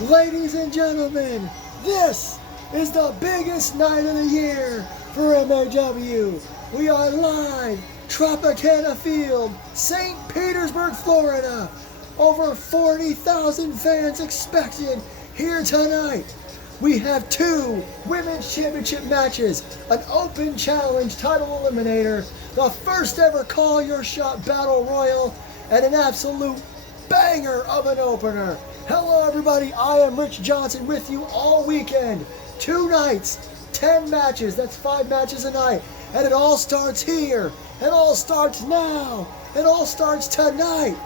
Ladies and gentlemen, this is the biggest night of the year for MAW. We are live, Tropicana Field, St. Petersburg, Florida. Over 40,000 fans expected here tonight. We have two women's championship matches, an open challenge title eliminator, the first ever Call Your Shot Battle Royal, and an absolute banger of an opener. Hello everybody, I am Rich Johnson with you all weekend. 2 nights, 10 matches, that's 5 matches a night. And it all starts here, it all starts now, it all starts tonight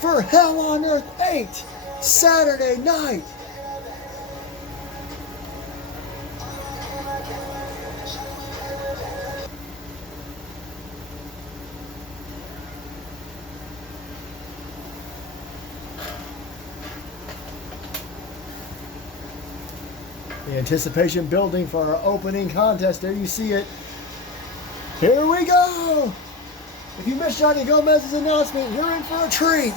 for Hell on Earth 8, Saturday night. The anticipation building for our opening contest. There you see it. Here we go. If you missed Johnny Gomez's announcement, you're in for a treat.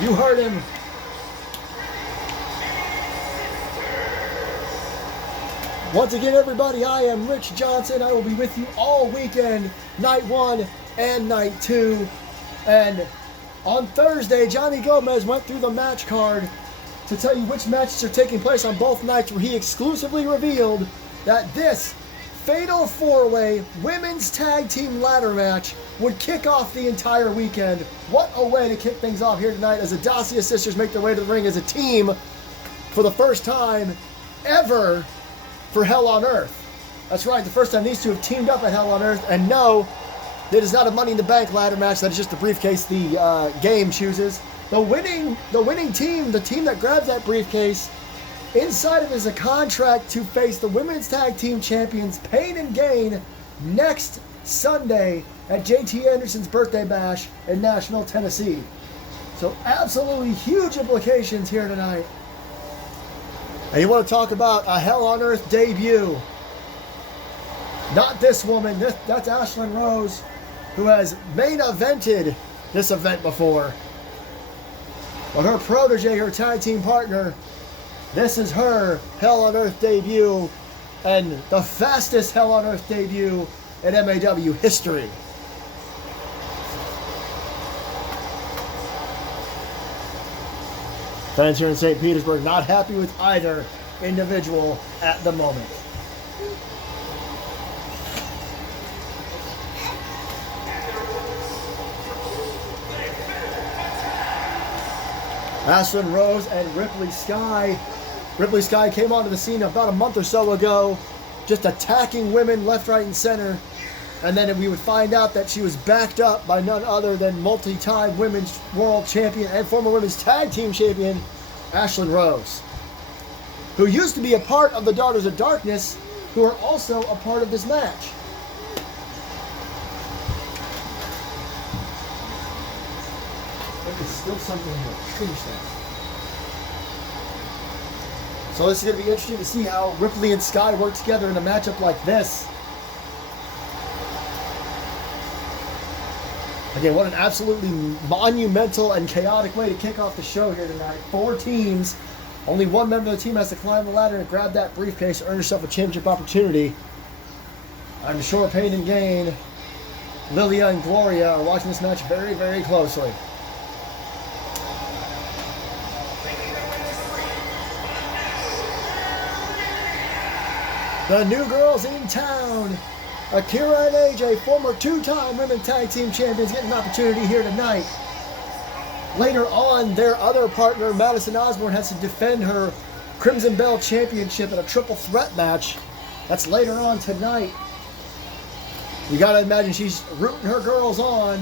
You heard him. Once again, everybody, I am Rich Johnson. I will be with you all weekend, night 1 and night 2. And on Thursday, Johnny Gomez went through the match card to tell you which matches are taking place on both nights, where he exclusively revealed that this fatal 4-way women's tag team ladder match would kick off the entire weekend. What a way to kick things off here tonight as the Dacia sisters make their way to the ring as a team for the first time ever for Hell on Earth. That's right, the first time these two have teamed up at Hell on Earth. And no, it is not a Money in the Bank ladder match. That is just the briefcase the game chooses. The winning team, the team that grabs that briefcase, inside of it is a contract to face the women's tag team champions Pain and Gain next Sunday at JT Anderson's birthday bash in Nashville, Tennessee. So absolutely huge implications here tonight. And you want to talk about a Hell on Earth debut. Not this woman, that's Ashlyn Rose, who has main evented this event before. But her protege, her tag team partner, this is her Hell on Earth debut, and the fastest Hell on Earth debut in MAW history. Fans here in St. Petersburg not happy with either individual at the moment. Ashlyn Rose and Ripley Sky. Ripley Sky came onto the scene about a month or so ago, just attacking women left, right, and center. And then we would find out that she was backed up by none other than multi-time women's world champion and former women's tag team champion, Ashlyn Rose, who used to be a part of the Daughters of Darkness, who are also a part of this match. There's still something here. Finish that. So this is going to be interesting to see how Ripley and Sky work together in a matchup like this. Again, what an absolutely monumental and chaotic way to kick off the show here tonight. 4 teams. Only one member of the team has to climb the ladder and grab that briefcase to earn yourself a championship opportunity. I'm sure Pain and Gain, Lilia and Gloria are watching this match very, very closely. The new girls in town. Akira and AJ, former 2-time women tag team champions, get an opportunity here tonight. Later on, their other partner, Madison Osborne, has to defend her Crimson Bell championship in a triple threat match. That's later on tonight. You gotta imagine she's rooting her girls on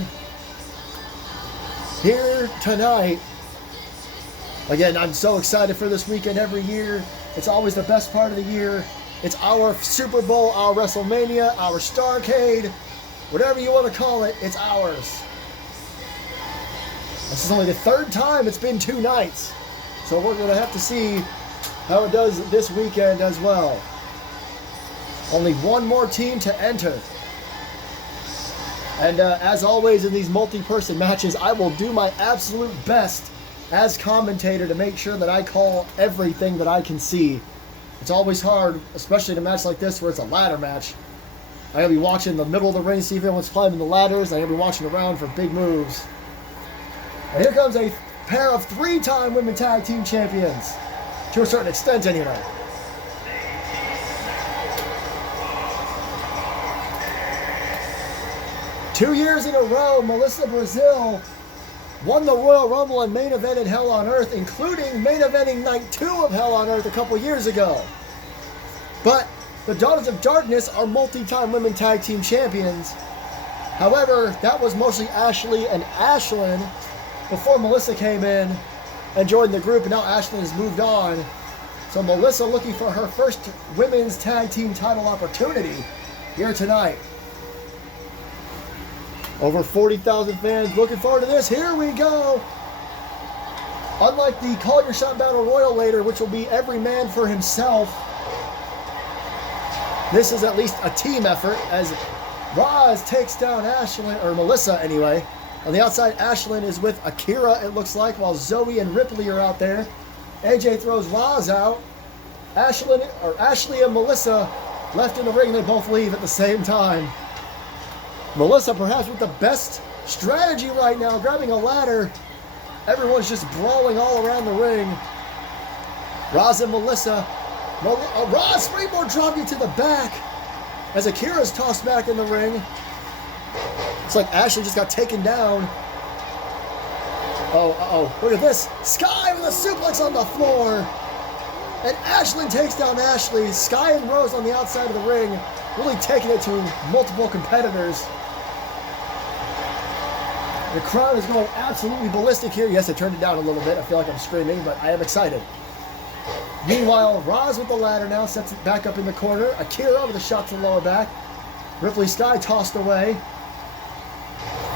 here tonight. Again, I'm so excited for this weekend every year. It's always the best part of the year. It's our Super Bowl, our WrestleMania, our Starrcade, whatever you want to call it, it's ours. This is only the 3rd time it's been 2 nights. So we're going to have to see how it does this weekend as well. Only one more team to enter. And as always in these multi-person matches, I will do my absolute best as commentator to make sure that I call everything that I can see. It's always hard, especially in a match like this where it's a ladder match. I gotta be watching the middle of the ring, see if anyone's climbing the ladders. I gotta be watching around for big moves. And here comes a pair of 3-time women tag team champions. To a certain extent, anyway. Two years in a row, Melissa Brazil won the Royal Rumble and main evented Hell on Earth, including main eventing Night 2 of Hell on Earth a couple years ago. But the Daughters of Darkness are multi-time women tag team champions. However, that was mostly Ashley and Ashlyn before Melissa came in and joined the group, and now Ashlyn has moved on. So Melissa looking for her first women's tag team title opportunity here tonight. Over 40,000 fans looking forward to this. Here we go. Unlike the Call Your Shot Battle Royal later, which will be every man for himself, this is at least a team effort as Roz takes down Ashlyn, or Melissa anyway. On the outside, Ashlyn is with Akira, it looks like, while Zoe and Ripley are out there. AJ throws Roz out. Ashley and Melissa left in the ring. They both leave at the same time. Melissa perhaps with the best strategy right now, grabbing a ladder. Everyone's just brawling all around the ring. Roz and Melissa. Roz springboard dropping to the back as Akira's tossed back in the ring. It's like Ashley just got taken down. Look at this. Sky with a suplex on the floor. And Ashlyn takes down Ashley. Sky and Rose on the outside of the ring, really taking it to multiple competitors. The crowd is going absolutely ballistic here. Yes, I turned it down a little bit. I feel like I'm screaming, but I am excited. Meanwhile, Roz with the ladder now sets it back up in the corner. Akira with a shot to the lower back. Ripley Sky tossed away.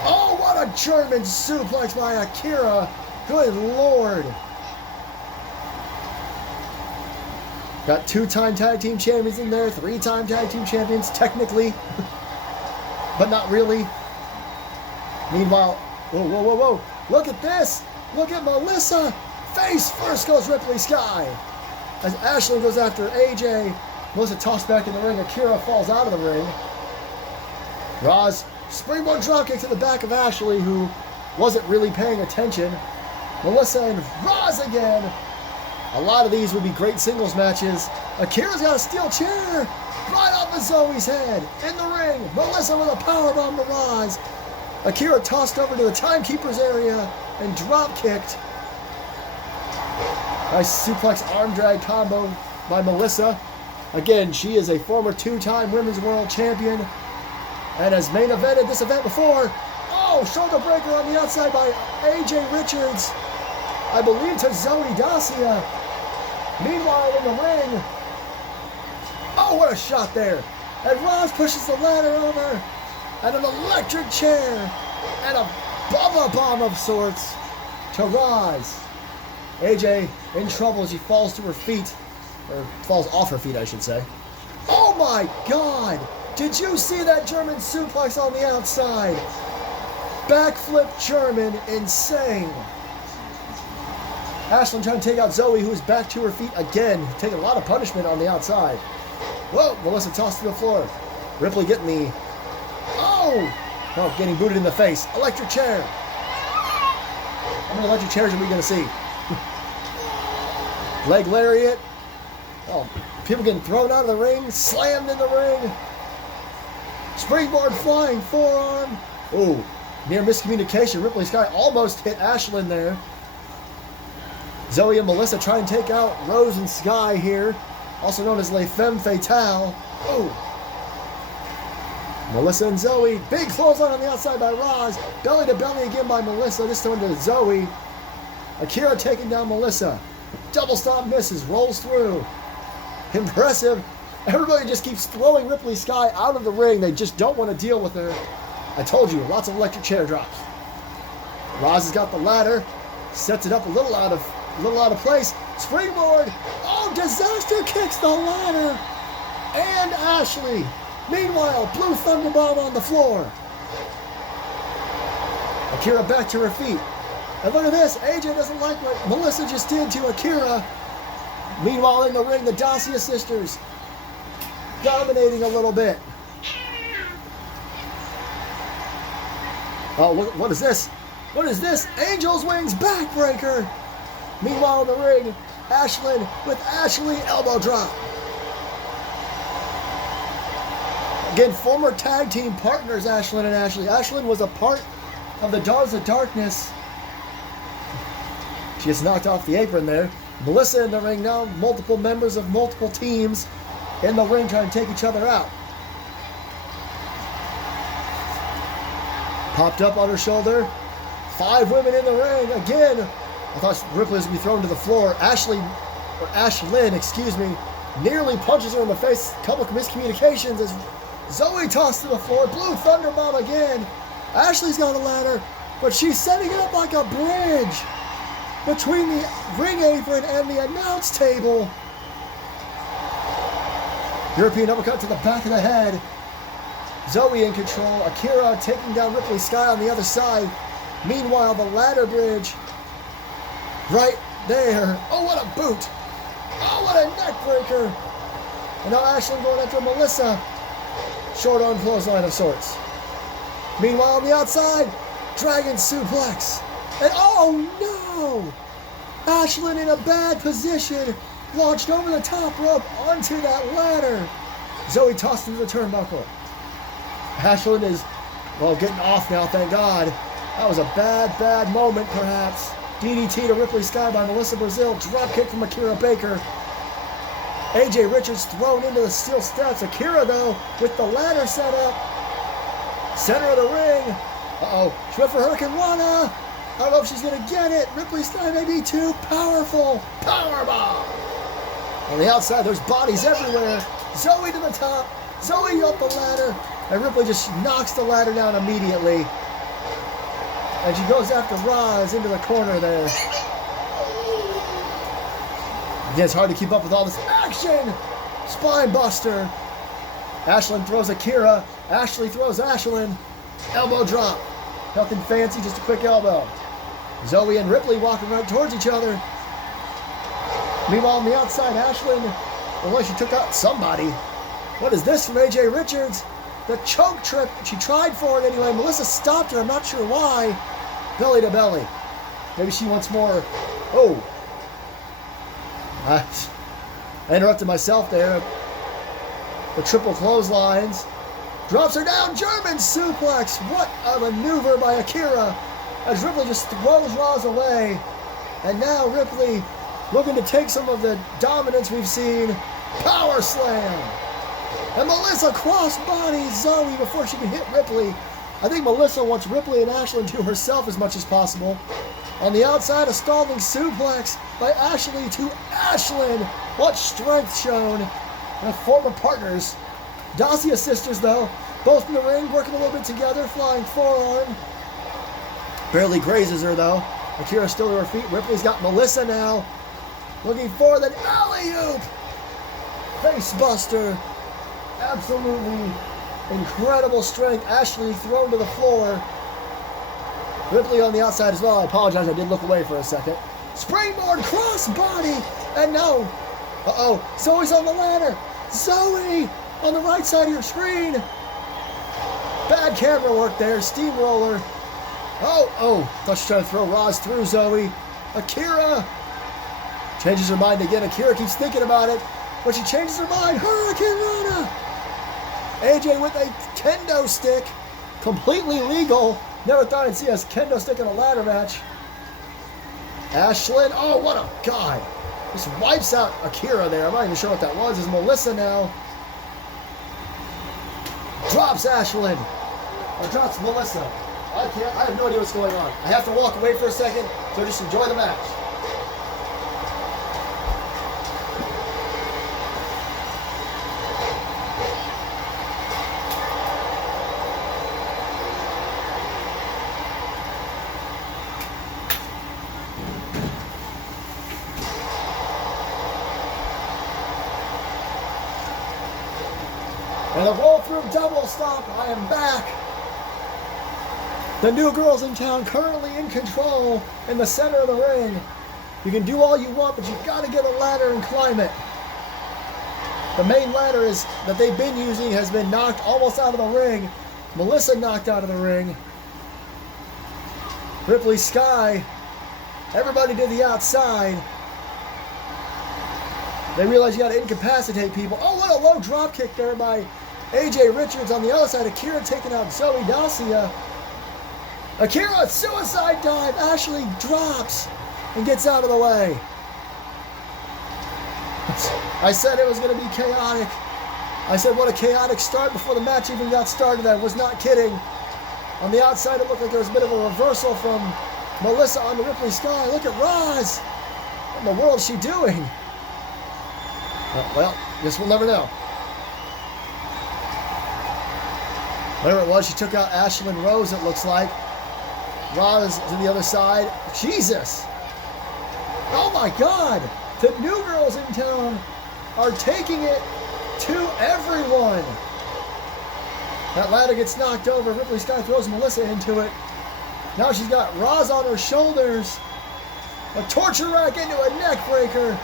Oh, what a German suplex by Akira. Good Lord. Got 2-time tag team champions in there, 3-time tag team champions, technically, but not really. Meanwhile, whoa. Look at this. Look at Melissa. Face first goes Ripley Sky. As Ashlyn goes after AJ, Melissa tossed back in the ring. Akira falls out of the ring. Roz, springboard dropkick to the back of Ashley, who wasn't really paying attention. Melissa and Roz again. A lot of these would be great singles matches. Akira's got a steel chair right off of Zoe's head. In the ring, Melissa with a powerbomb to Roz. Akira tossed over to the timekeeper's area and drop kicked. Nice suplex arm drag combo by Melissa. Again, she is a former 2-time Women's World Champion and has main evented this event before. Oh, shoulder breaker on the outside by AJ Richards. I believe to Zoe Dacia. Meanwhile in the ring. Oh, what a shot there. And Roz pushes the ladder over. And an electric chair. And a Bubba bomb of sorts to Roz. AJ in trouble as she falls to her feet. Or falls off her feet, I should say. Oh my God! Did you see that German suplex on the outside? Backflip German, insane. Ashlyn trying to take out Zoe, who is back to her feet again, taking a lot of punishment on the outside. Whoa, Melissa tossed to the floor. Ripley getting the... Oh, getting booted in the face. Electric chair. How many electric chairs are we going to see? Leg lariat. Oh, people getting thrown out of the ring, slammed in the ring. Springboard flying forearm. Oh, near miscommunication. Ripley Sky almost hit Ashlyn there. Zoe and Melissa try and take out Rose and Sky here, also known as Les Femmes Fatales. Oh. Melissa and Zoe. Big clothesline on the outside by Roz. Belly to belly again by Melissa. This time to Zoe. Akira taking down Melissa. Double stomp misses. Rolls through. Impressive. Everybody just keeps throwing Ripley Sky out of the ring. They just don't want to deal with her. I told you, lots of electric chair drops. Roz has got the ladder. Sets it up a little out of place. Springboard. Oh, disaster kicks the ladder. And Ashley. Meanwhile, Blue Thunder Bomb on the floor. Akira back to her feet. And look at this. AJ doesn't like what Melissa just did to Akira. Meanwhile, in the ring, the Dacia sisters dominating a little bit. Oh, what is this? What is this? Angel's Wings backbreaker. Meanwhile, in the ring, Ashlyn with Ashley elbow drop. Again, former tag team partners, Ashlyn and Ashley. Ashlyn was a part of the Daughters of Darkness. She gets knocked off the apron there. Melissa in the ring now. Multiple members of multiple teams in the ring trying to take each other out. Popped up on her shoulder. 5 women in the ring. Again, I thought Ripley was going to be thrown to the floor. Ashlyn, excuse me, nearly punches her in the face. A couple of miscommunications as Zoe tossed to the floor. Blue Thunderbomb again. Ashley's got a ladder, but she's setting it up like a bridge between the ring apron and the announce table. European uppercut to the back of the head. Zoe in control. Akira taking down Ripley Sky on the other side. Meanwhile, the ladder bridge right there. Oh, what a boot. Oh, what a neck breaker. And now Ashlyn going after Melissa. Short arm clothesline of sorts. Meanwhile, on the outside, dragon suplex. And oh no! Ashlyn in a bad position. Launched over the top rope onto that ladder. Zoe tossed into the turnbuckle. Ashlyn is, well, getting off now, thank God. That was a bad moment, perhaps. DDT to Ripley Sky by Melissa Brazil. Drop kick from Akira Baker. AJ Richards thrown into the steel steps. Akira, though, with the ladder set up. Center of the ring. Uh-oh. She went for Hurricane Rana. I don't know if she's going to get it. Ripley Sky may be too powerful. Powerbomb. On the outside, there's bodies everywhere. Zoe to the top. Zoe up the ladder. And Ripley just knocks the ladder down immediately. And she goes after Roz into the corner there. Again, it's hard to keep up with all this action. Spine buster. Ashlyn throws Akira. Ashley throws Ashlyn. Elbow drop. Nothing fancy, just a quick elbow. Zoe and Ripley walking right towards each other. Meanwhile, on the outside, Ashlyn, well, she took out somebody. What is this from AJ Richards? The choke trip. She tried for it anyway. Melissa stopped her. I'm not sure why. Belly to belly. Maybe she wants more. Oh. I interrupted myself there. The triple clotheslines. Drops her down. German suplex. What a maneuver by Akira. As Ripley just throws Roz away. And now Ripley looking to take some of the dominance we've seen. Power slam. And Melissa crossbody Zoe before she can hit Ripley. I think Melissa wants Ripley and Ashlyn to herself as much as possible. On the outside, a stalling suplex by Ashley to Ashlyn. What strength shown. And former partners. Dacia sisters, though, both in the ring, working a little bit together. Flying forearm. Barely grazes her, though. Akira still to her feet. Ripley's got Melissa now. Looking for the alley-oop. Face buster. Absolutely incredible strength. Ashley thrown to the floor. Ripley on the outside as well. I apologize, I did look away for a second. Springboard crossbody. And no. Uh-oh. Zoe's on the ladder. Zoe on the right side of your screen. Bad camera work there. Steamroller. Oh. Thought she was trying to throw Roz through Zoe. Akira changes her mind again. Akira keeps thinking about it. But she changes her mind. Hurricane Rana. AJ with a kendo stick. Completely legal. Never thought I'd see a kendo stick in a ladder match. Ashlyn. Oh, what a God. Just wipes out Akira there. I'm not even sure what that was. It's Melissa now. Drops Ashlyn. Or drops Melissa. I have no idea what's going on. I have to walk away for a second, so just enjoy the match. And a roll through double stomp. I am back. The New Girls in Town currently in control in the center of the ring. You can do all you want, but you've got to get a ladder and climb it. The main ladder that they've been using has been knocked almost out of the ring. Melissa knocked out of the ring. Ripley Sky, everybody to the outside. They realize you got to incapacitate people. Oh, what a low drop kick there by AJ Richards on the other side. Akira taking out Zoe Dacia. Akira, suicide dive. Ashley drops and gets out of the way. I said it was going to be chaotic. I said what a chaotic start before the match even got started. I was not kidding. On the outside, it looked like there was a bit of a reversal from Melissa onto Ripley Sky. Look at Roz. What in the world is she doing? Well, guess we'll never know. Whatever it was, she took out Ashlyn Rose, it looks like. Roz to the other side. Jesus. Oh my God. The New Girls in Town are taking it to everyone. That ladder gets knocked over. Ripley Sky throws Melissa into it. Now she's got Roz on her shoulders. A torture rack into a neck breaker.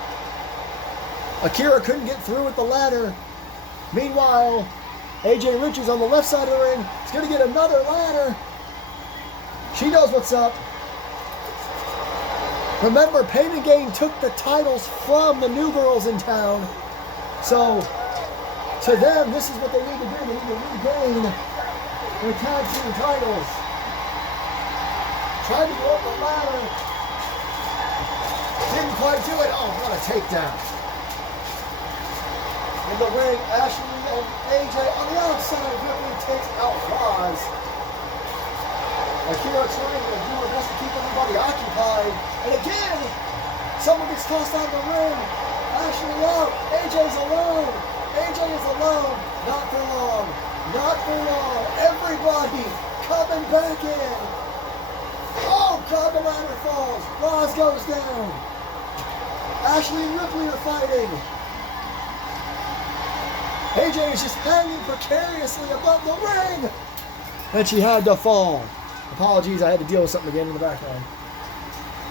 Akira couldn't get through with the ladder. Meanwhile, AJ Richards on the left side of the ring is going to get another ladder. She knows what's up. Remember, Pain and Gain took the titles from the New Girls in Town. So, to them, this is what they need to do. They need to regain their tag team titles. Tried to go up the ladder. Didn't quite do it. Oh, what a takedown. In the ring, Ashley and AJ on the outside. Ripley takes out Roz. Akira trying to do her best to keep everybody occupied. And again, someone gets tossed out of the ring. Ashley alone. AJ's alone. AJ is alone. Not for long. Not for long. Everybody coming back in. Oh, God, the ladder falls. Roz goes down. Ashley and Ripley are fighting. AJ is just hanging precariously above the ring. And she had to fall. Apologies, I had to deal with something again in the background.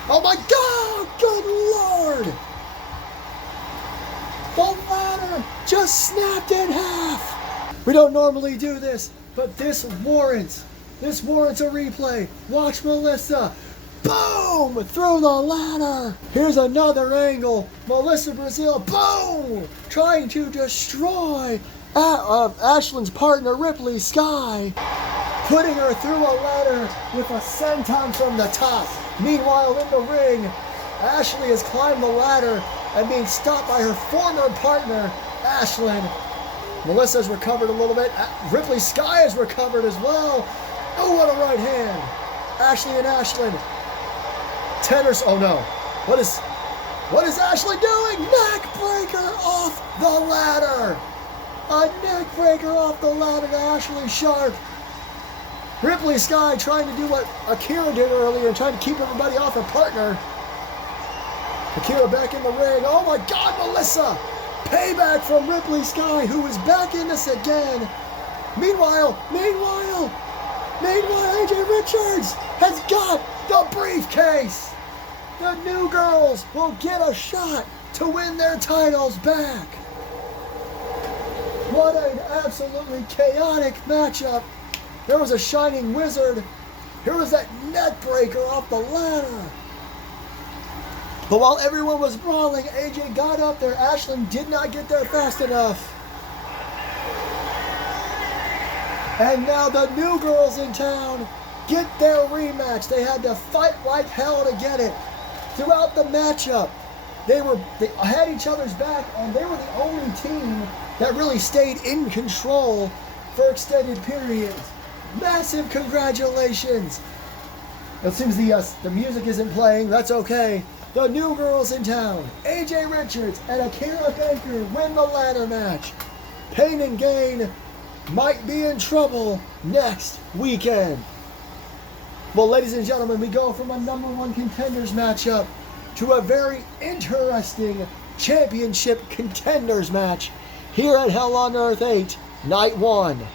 Oh my God! Good Lord! The ladder just snapped in half. We don't normally do this, but this warrants a replay. Watch Melissa. Boom! Through the ladder. Here's another angle. Melissa Brazil. Boom! Trying to destroy Ashlyn's partner, Ripley Sky. Putting her through a ladder with a senton from the top. Meanwhile, in the ring, Ashley has climbed the ladder and being stopped by her former partner, Ashlyn. Melissa's recovered a little bit. Ripley Sky has recovered as well. Oh, what a right hand. Ashley and Ashlyn. Oh no. What is Ashley doing? Neck breaker off the ladder. A neck breaker off the ladder to Ashley Sharp. Ripley Sky trying to do what Akira did earlier and trying to keep everybody off her partner. Akira back in the ring. Oh my God, Melissa! Payback from Ripley Sky, who is back in this again. Meanwhile, AJ Richards has got the briefcase. The New Girls will get a shot to win their titles back. What an absolutely chaotic matchup. There was a Shining Wizard. Here was that neck breaker off the ladder. But while everyone was brawling, AJ got up there. Ashlyn did not get there fast enough. And now the New Girls in Town get their rematch. They had to fight like hell to get it. Throughout the matchup, they had each other's back, and they were the only team that really stayed in control for extended periods. Massive congratulations. It seems the music isn't playing. That's okay. The New Girls in Town, AJ Richards and Akira Baker win the ladder match. Pain and Gain might be in trouble next weekend. Well, ladies and gentlemen, we go from a #1 contenders matchup to a very interesting championship contenders match here at Hell on Earth 8, Night 1.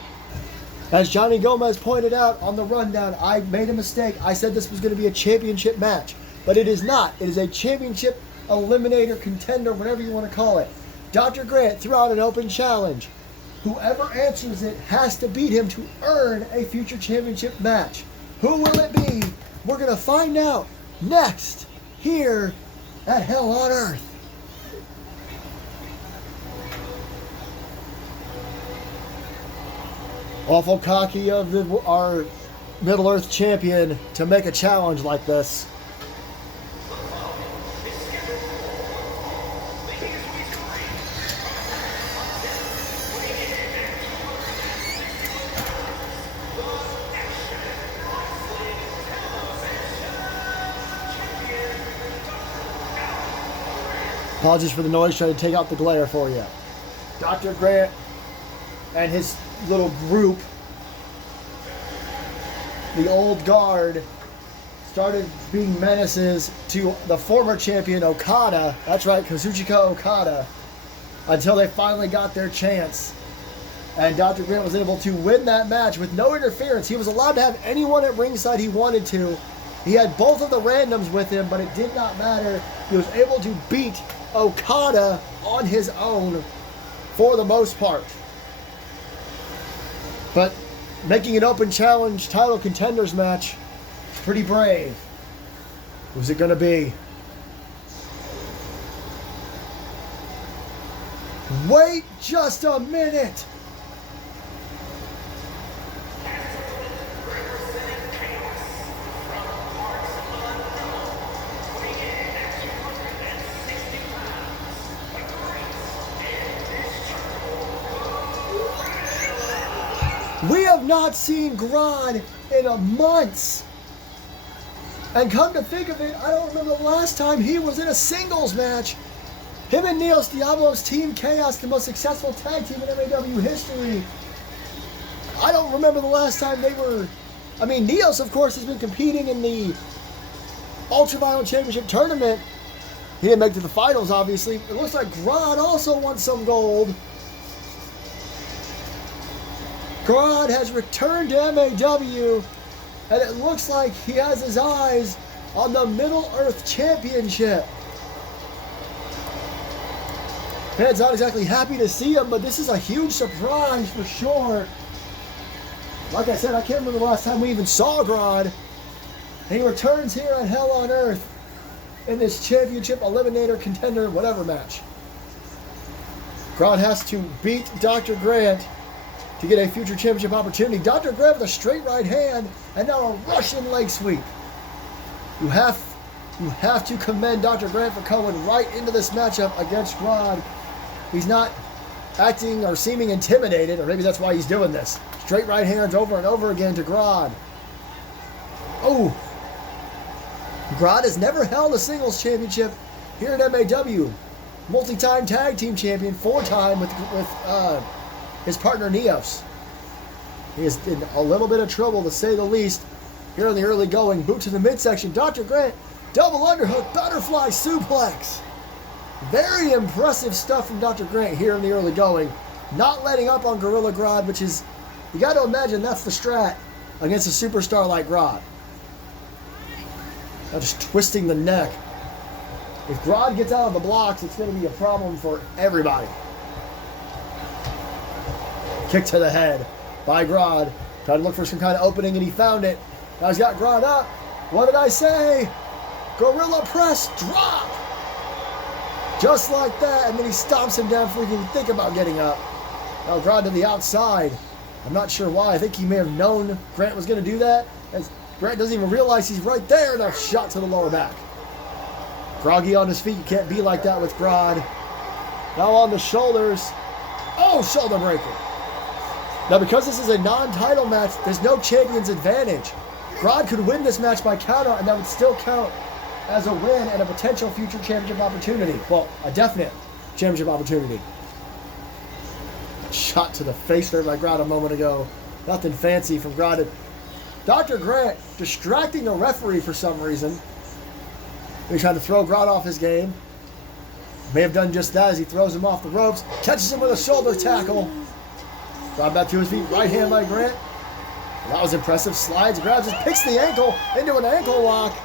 As Johnny Gomez pointed out on the rundown, I made a mistake. I said this was going to be a championship match, but it is not. It is a championship eliminator, contender, whatever you want to call it. Dr. Grant threw out an open challenge. Whoever answers it has to beat him to earn a future championship match. Who will it be? We're going to find out next here at Hell on Earth. Awful cocky of our Middle-earth champion to make a challenge like this. Apologies for the noise, trying to take out the glare for you. Dr. Grant and his little group, the old guard, started being menaces to the former champion Okada. That's right, Kazuchika Okada, until they finally got their chance. And Dr. Grant was able to win that match with no interference. He was allowed to have anyone at ringside he wanted to. He had both of the randoms with him, but it did not matter. He was able to beat Okada on his own for the most part. But making an open challenge title contenders match, pretty brave. Who's it going to be? Wait just a minute. We have not seen Grodd in months. And come to think of it, I don't remember the last time he was in a singles match. Him and Neos Diablo's Team Chaos, the most successful tag team in MAW history. I don't remember the last time they were... I mean, Neos, of course, has been competing in the Ultraviolent Championship Tournament. He didn't make it to the finals, obviously. It looks like Grodd also won some gold. Grodd has returned to MAW, and it looks like he has his eyes on the Middle-earth Championship. Fans not exactly happy to see him, but this is a huge surprise for sure. Like I said, I can't remember the last time we even saw Grodd. And he returns here at Hell on Earth in this championship eliminator contender whatever match. Grodd has to beat Dr. Grant to get a future championship opportunity. Dr. Grant with a straight right hand and now a Russian leg sweep. You have to commend Dr. Grant for coming right into this matchup against Grodd. He's not acting or seeming intimidated, or maybe that's why he's doing this. Straight right hands over and over again to Grodd. Oh! Grodd has never held a singles championship here at MAW. Multi-time tag team champion, 4-time with his partner Neos. He is in a little bit of trouble, to say the least, here in the early going. Boot to the midsection. Dr. Grant, double underhook, butterfly suplex. Very impressive stuff from Dr. Grant here in the early going. Not letting up on Gorilla Grodd, which is, you got to imagine that's the strat against a superstar like Grodd. Now just twisting the neck. If Grodd gets out of the blocks, it's going to be a problem for everybody. Kick to the head by Grodd. Tried to look for some kind of opening, and he found it. Now he's got Grodd up. What did I say? Gorilla press drop. Just like that, and then he stomps him down before he can even think about getting up. Now Grodd to the outside. I'm not sure why. I think he may have known Grant was going to do that, as Grant doesn't even realize he's right there, and a shot to the lower back. Groggy on his feet. You can't be like that with Grodd. Now on the shoulders. Oh, shoulder breaker. Now, because this is a non-title match, there's no champion's advantage. Grodd could win this match by countout, and that would still count as a win and a potential future championship opportunity. Well, a definite championship opportunity. Shot to the face there by Grodd a moment ago. Nothing fancy from Grodd. Dr. Grant distracting the referee for some reason. He's trying to throw Grodd off his game. May have done just that as he throws him off the ropes. Catches him with a shoulder tackle. Grodd back to his feet. Right hand by Grant. That was impressive. Slides, grabs, just picks the ankle into an ankle lock.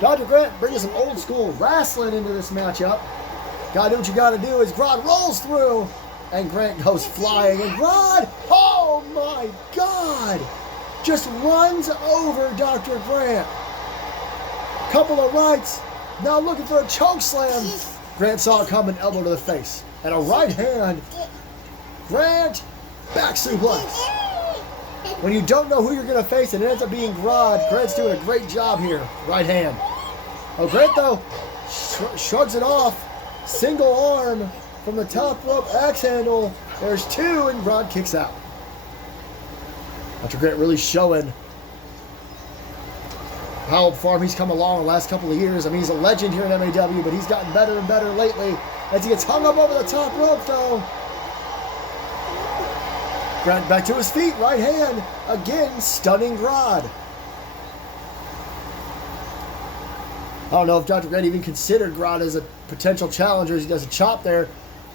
Dr. Grant bringing some old school wrestling into this matchup. Gotta do what you gotta do as Grodd rolls through. And Grant goes flying. And Grodd, oh my God, just runs over Dr. Grant. Couple of rights. Now looking for a choke slam. Grant saw it coming, elbow to the face. And a right hand. Grant, back suplex. When you don't know who you're going to face and it ends up being Grodd, Grant's doing a great job here. Right hand. Oh, Grant, though, shrugs it off. Single arm from the top rope axe handle. There's two, and Grodd kicks out. Dr. Grant really showing how far he's come along the last couple of years. I mean, he's a legend here in MAW, but he's gotten better and better lately as he gets hung up over the top rope, though. Grant back to his feet, right hand, again, stunning Grodd. I don't know if Dr. Grant even considered Grodd as a potential challenger as he does a chop there.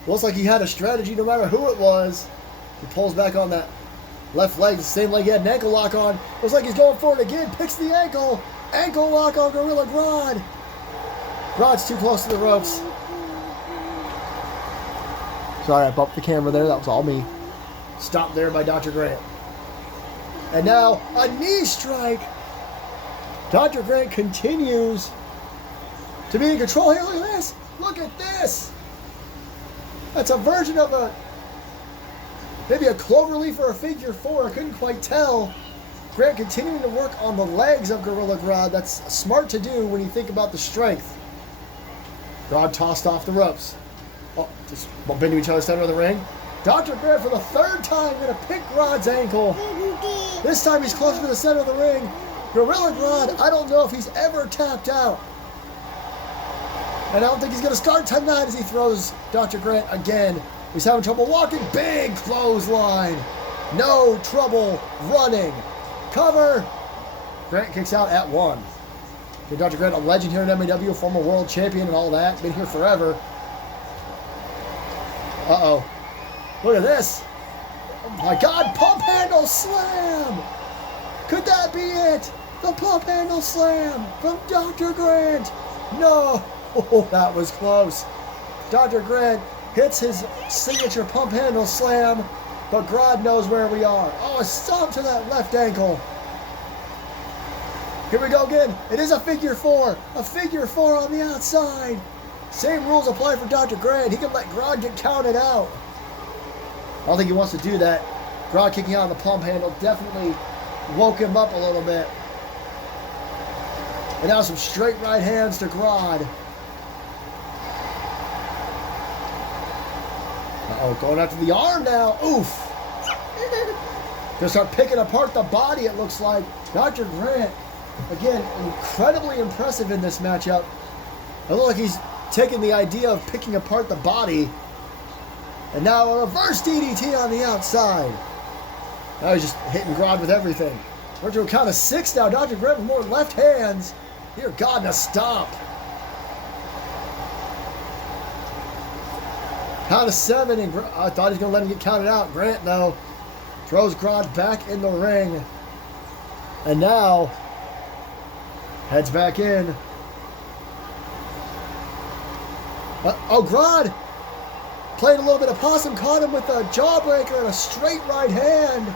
Looks like he had a strategy no matter who it was. He pulls back on that left leg, the same leg he had an ankle lock on. Looks like he's going for it again, picks the ankle. Ankle lock on Gorilla Grodd. Grodd's too close to the ropes. Sorry, I bumped the camera there. That was all me. Stopped there by Dr. Grant. And now a knee strike. Dr. Grant continues to be in control here. Look at this. Look at this. That's a version of maybe a cloverleaf or a figure four. I couldn't quite tell. Grant continuing to work on the legs of Gorilla Grodd. That's smart to do when you think about the strength. Grodd tossed off the ropes. Oh, just bump into each other center of the ring. Dr. Grant for the third time going to pick Grodd's ankle. This time he's closer to the center of the ring. Gorilla Grodd, I don't know if he's ever tapped out. And I don't think he's going to start tonight as he throws Dr. Grant again. He's having trouble walking. Big clothesline. No trouble running. Cover. Grant kicks out at one. Okay, Dr. Grant, a legend here in MAW, former world champion and all that. Been here forever. Uh-oh. Look at this. Oh my God, pump handle slam. Could that be it? The pump handle slam from Dr. Grant. No. Oh, that was close. Dr. Grant hits his signature pump handle slam, but Grodd knows where we are. Oh, a stomp to that left ankle. Here we go again. It is a figure four. A figure four on the outside. Same rules apply for Dr. Grant. He can let Grodd get counted out. I don't think he wants to do that. Grodd kicking out of the pump handle definitely woke him up a little bit. And now some straight right hands to Grodd. Uh-oh, going after the arm now. Oof. Gonna start picking apart the body, it looks like. Dr. Grant, again, incredibly impressive in this matchup. It looks like he's taking the idea of picking apart the body. And now a reverse DDT on the outside. Now he's just hitting Grodd with everything. We're to a count of 6 now. Dr. Grant with more left hands. Dear God, and a stomp. Count of 7, and I thought he was going to let him get counted out. Grant, though, throws Grodd back in the ring. And now, heads back in. Oh, Grodd played a little bit of possum, caught him with a jawbreaker and a straight right hand.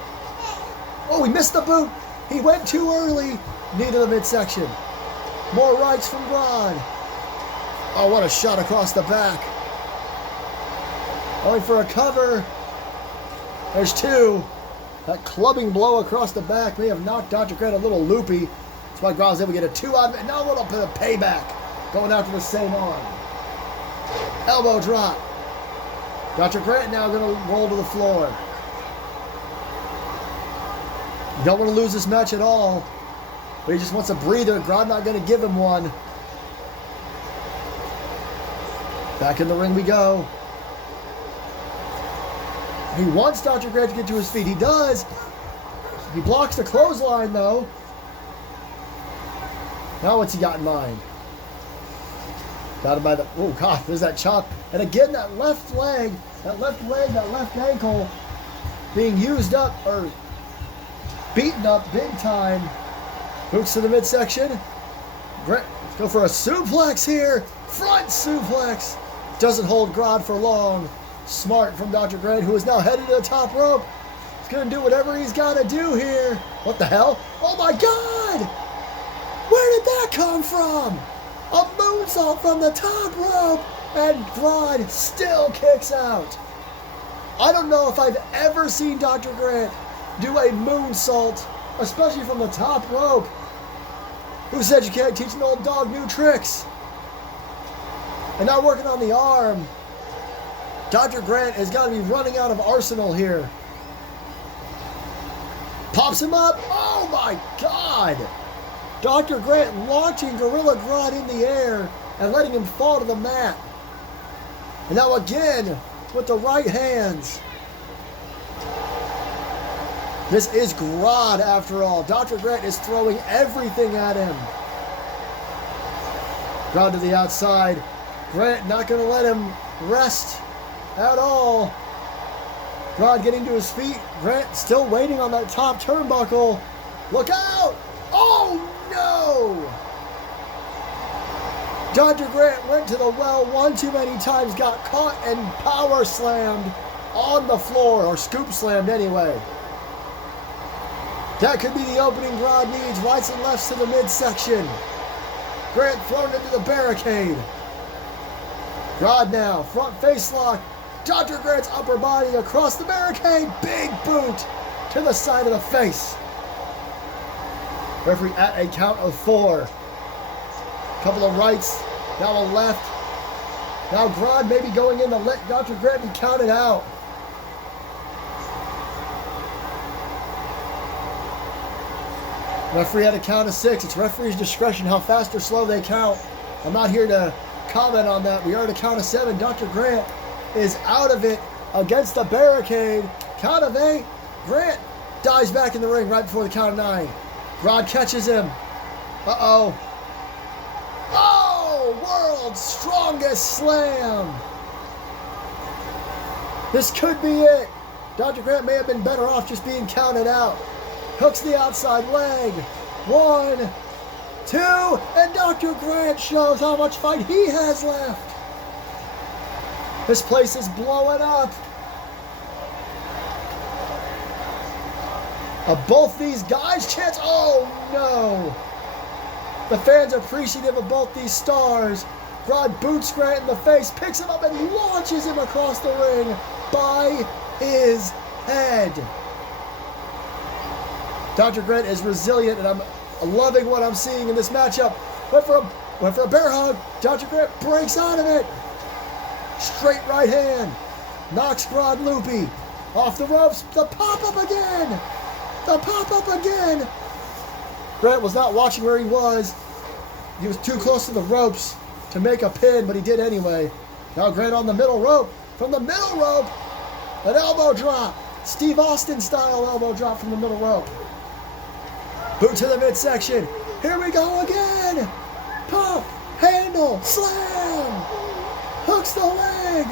Oh, he missed the boot. He went too early. Knee to the midsection. More rights from Grodd. Oh, what a shot across the back. Going for a cover. There's 2. That clubbing blow across the back may have knocked Dr. Grant a little loopy. That's why Grodd was able to get a 2 out of it. Now a little bit of payback. Going after the same arm. Elbow drop. Dr. Grant now going to roll to the floor. You don't want to lose this match at all. But he just wants a breather. Grodd not going to give him one. Back in the ring we go. He wants Dr. Grant to get to his feet. He does. He blocks the clothesline, though. Now what's he got in mind? Got him by the... Oh, God, there's that chop. And again, that left leg, that left ankle being used up, or beaten up big time. Boots to the midsection. Grant, let's go for a suplex here. Front suplex. Doesn't hold Grodd for long. Smart from Dr. Grant, who is now headed to the top rope. He's going to do whatever he's got to do here. What the hell? Oh my God! Where did that come from? A moonsault from the top rope, and Grodd still kicks out. I don't know if I've ever seen Dr. Grant do a moonsault, especially from the top rope. Who said you can't teach an old dog new tricks? And now working on the arm. Dr. Grant has got to be running out of arsenal here. Pops him up. Oh my God! Dr. Grant launching Gorilla Grodd in the air and letting him fall to the mat. And now again with the right hands. This is Grodd after all. Dr. Grant is throwing everything at him. Grodd to the outside. Grant not going to let him rest at all. Grodd getting to his feet. Grant still waiting on that top turnbuckle. Look out! Oh no! Dr. Grant went to the well one too many times, got caught and power slammed on the floor, or scoop slammed anyway. That could be the opening Grodd needs. Rights and lefts to the midsection. Grant thrown into the barricade. Grodd now, front face lock. Dr. Grant's upper body across the barricade. Big boot to the side of the face. Referee at a count of 4. Couple of rights, now a left. Now Grodd maybe going in to let Dr. Grant be counted out. Referee at a count of 6. It's referee's discretion how fast or slow they count. I'm not here to comment on that. We are at a count of 7. Dr. Grant is out of it against the barricade. Count of 8. Grant dives back in the ring right before the count of 9. Grodd catches him. Uh-oh. Oh! World's strongest slam. This could be it. Dr. Grant may have been better off just being counted out. Hooks the outside leg. 1, 2, and Dr. Grant shows how much fight he has left. This place is blowing up. Both these guys chance. Oh no! The fans are appreciative of both these stars. Grodd boots Grant in the face, picks him up and launches him across the ring by his head. Dr. Grant is resilient, and I'm loving what I'm seeing in this matchup. Went for a bear hug. Dr. Grant breaks out of it. Straight right hand. Knocks Grodd loopy. Off the ropes. The pop-up again. The pop-up again. Grant was not watching where he was. He was too close to the ropes to make a pin, but he did anyway. Now Grant on the middle rope. From the middle rope, an elbow drop. Steve Austin style elbow drop from the middle rope. Boot to the midsection. Here we go again. Pump, handle, slam. Hooks the leg.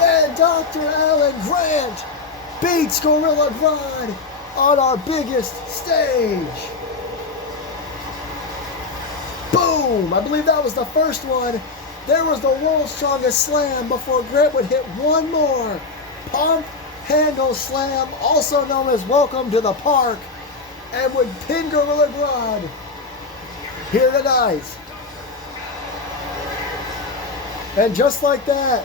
And Dr. Alan Grant beats Gorilla Grodd on our biggest stage. Boom! I believe that was the first one. There was the world's strongest slam before Grant would hit one more. Pump, handle slam, also known as Welcome to the Park, and would pin Gorilla Grodd here tonight. And just like that,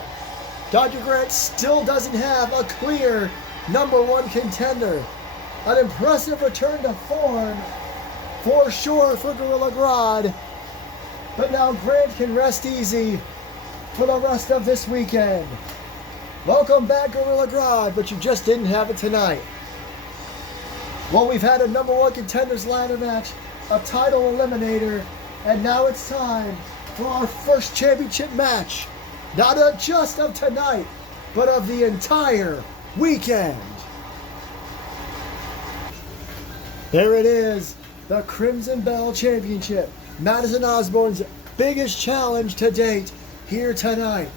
Dr. Grant still doesn't have a clear #1 contender. An impressive return to form for sure for Gorilla Grodd. But now Grant can rest easy for the rest of this weekend. Welcome back, Gorilla Grodd, but you just didn't have it tonight. Well, we've had a #1 contenders ladder match, a title eliminator, and now it's time for our first championship match. Not just of tonight, but of the entire weekend. There it is, the Crimson Bell Championship. Madison Osborne's biggest challenge to date here tonight.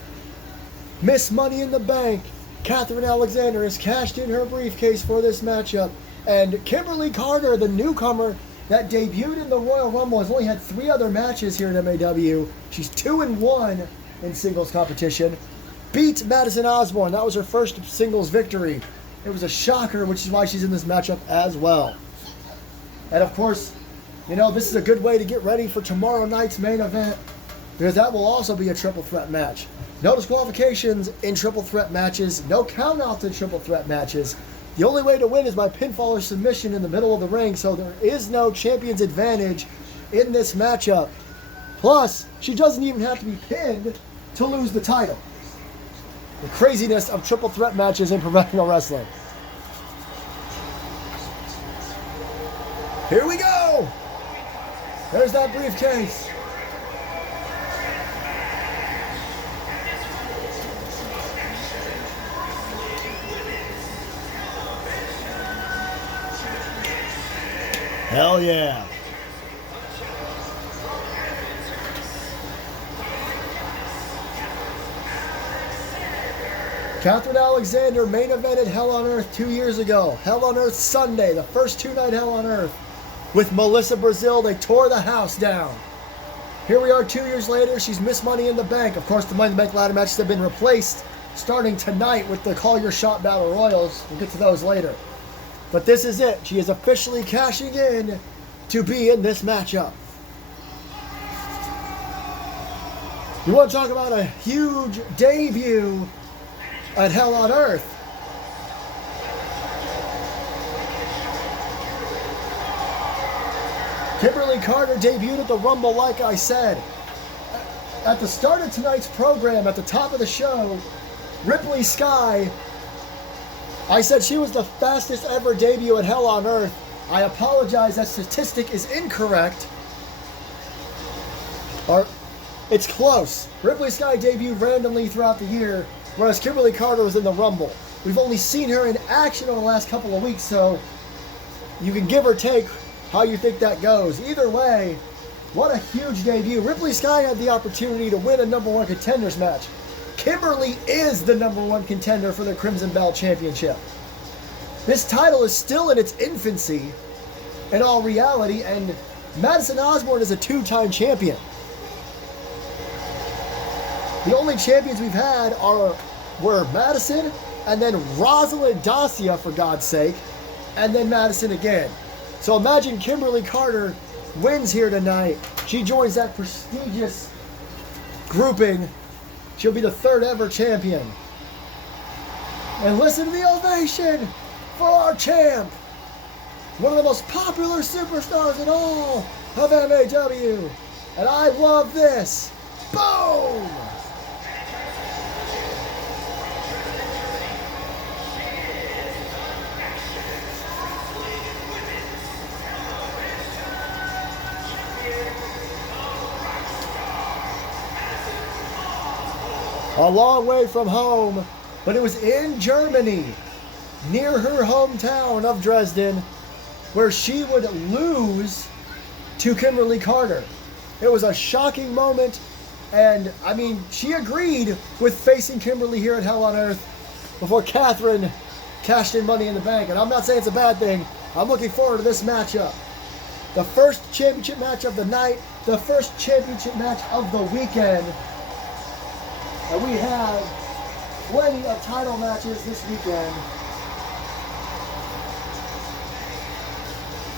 Miss Money in the Bank, Catherine Alexander has cashed in her briefcase for this matchup. And Kimberly Carter, the newcomer that debuted in the Royal Rumble, has only had 3 other matches here in MAW. She's 2-1 in singles competition. Beat Madison Osborne. That was her first singles victory. It was a shocker, which is why she's in this matchup as well. And of course, you know, this is a good way to get ready for tomorrow night's main event, because that will also be a triple threat match. No disqualifications in triple threat matches. No countouts in triple threat matches. The only way to win is by pinfall or submission in the middle of the ring, so there is no champion's advantage in this matchup. Plus, she doesn't even have to be pinned to lose the title. The craziness of triple threat matches in professional wrestling. Here we go! There's that briefcase. Hell yeah. Catherine Alexander main evented Hell on Earth 2 years ago. Hell on Earth Sunday, the first 2-night Hell on Earth. With Melissa Brazil, they tore the house down. Here we are 2 years later. She's Miss Money in the Bank. Of course, the Money in the Bank ladder matches have been replaced starting tonight with the Call Your Shot Battle Royals. We'll get to those later. But this is it. She is officially cashing in to be in this matchup. You want to talk about a huge debut at Hell on Earth? Kimberly Carter debuted at the Rumble, like I said. At the start of tonight's program, at the top of the show, Ripley Sky, I said she was the fastest ever debut at Hell on Earth. I apologize, that statistic is incorrect. Or, it's close. Ripley Sky debuted randomly throughout the year, whereas Kimberly Carter was in the Rumble. We've only seen her in action over the last couple of weeks, so you can give or take how you think that goes. Either way, what a huge debut. Ripley Sky had the opportunity to win a #1 contenders match. Kimberly is the #1 contender for the Crimson Belt Championship. This title is still in its infancy in all reality, and Madison Osborne is a 2-time champion. The only champions we've had were Madison, and then Rosalind Dacia, for God's sake, and then Madison again. So imagine Kimberly Carter wins here tonight. She joins that prestigious grouping. She'll be the 3rd ever champion. And listen to the ovation for our champ. One of the most popular superstars in all of MAW. And I love this. Boom! A long way from home, but it was in Germany, near her hometown of Dresden, where she would lose to Kimberly Carter. It was a shocking moment, and I mean, she agreed with facing Kimberly here at Hell on Earth before Catherine cashed in Money in the Bank. And I'm not saying it's a bad thing. I'm looking forward to this matchup. The first championship match of the night, the first championship match of the weekend. And we have plenty of title matches this weekend.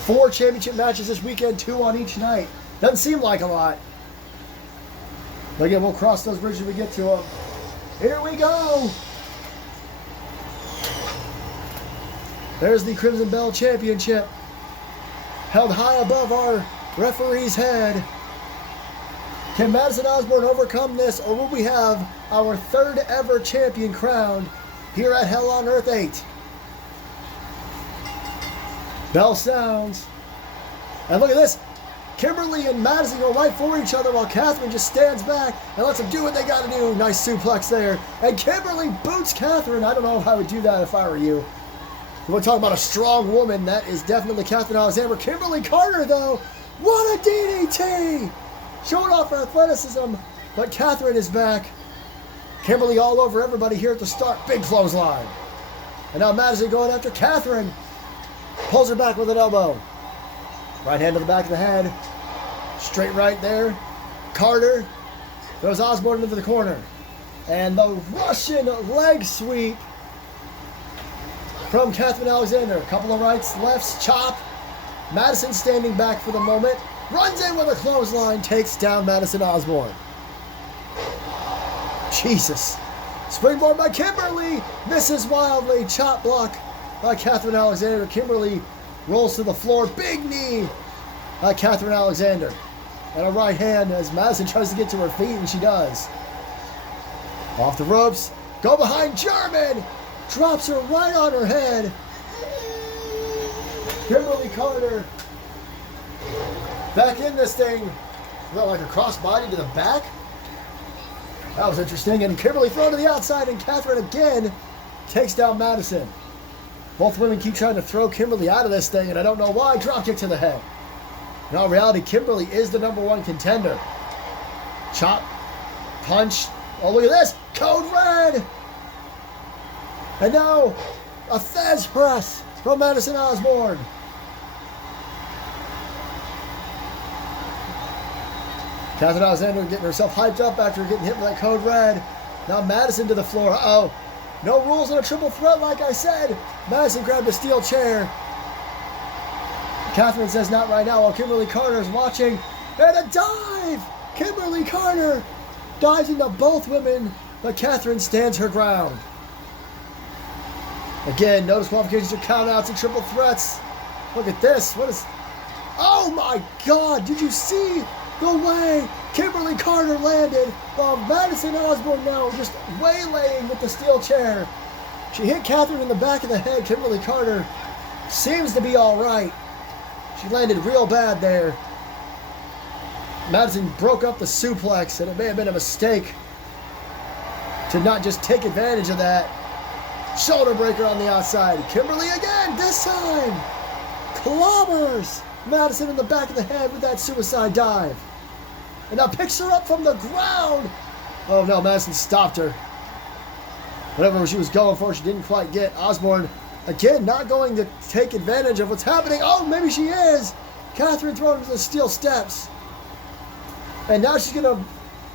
4 championship matches this weekend, 2 on each night. Doesn't seem like a lot. But again, we'll cross those bridges when we get to them. Here we go. There's the Crimson Belt Championship, held high above our referee's head. Can Madison Osborne overcome this, or will we have our 3rd ever champion crowned here at Hell on Earth 8? Bell sounds. And look at this. Kimberly and Madison go right for each other while Catherine just stands back and lets them do what they got to do. Nice suplex there. And Kimberly boots Catherine. I don't know if I would do that if I were you. If we're talking about a strong woman, that is definitely Catherine Alexander. Kimberly Carter, though, what a DDT! Showing off her athleticism, but Catherine is back. Kimberly all over everybody here at the start. Big clothesline. And now Madison going after Catherine. Pulls her back with an elbow. Right hand to the back of the head. Straight right there. Carter throws Osborne into the corner. And the Russian leg sweep from Catherine Alexander. A couple of rights, lefts, chop. Madison standing back for the moment. Runs in with a clothesline. Takes down Madison Osborne. Jesus. Springboard by Kimberly. Misses wildly. Chop block by Catherine Alexander. Kimberly rolls to the floor. Big knee by Catherine Alexander. And a right hand as Madison tries to get to her feet, and she does. Off the ropes. Go behind German. Drops her right on her head. Kimberly Carter back in this thing. Felt like a crossbody to the back. That was interesting. And Kimberly thrown to the outside, and Catherine again takes down Madison. Both women keep trying to throw Kimberly out of this thing, and I don't know why. Drop kick to the head. In all reality, Kimberly is the #1 contender. Chop, punch. Oh, look at this. Code red. And now a Fez press from Madison Osborne. Catherine Alexander getting herself hyped up after getting hit with that code red. Now Madison to the floor. Uh-oh. No rules on a triple threat, like I said. Madison grabbed a steel chair. Catherine says not right now while Kimberly Carter is watching. And a dive! Kimberly Carter dives into both women, but Catherine stands her ground. Again, no disqualifications or countouts and triple threats. Look at this. What is... Oh my God! Did you see the way Kimberly Carter landed while Madison Osborne now just waylaying with the steel chair? She hit Catherine in the back of the head. Kimberly Carter seems to be all right. She landed real bad there. Madison broke up the suplex, and it may have been a mistake to not just take advantage of that. Shoulder breaker on the outside. Kimberly again, this time clobbers Madison in the back of the head with that suicide dive. And now picks her up from the ground. Oh no, Madison stopped her. Whatever she was going for, she didn't quite get. Osborne, again, not going to take advantage of what's happening. Oh, maybe she is. Catherine thrown to the steel steps. And now she's going to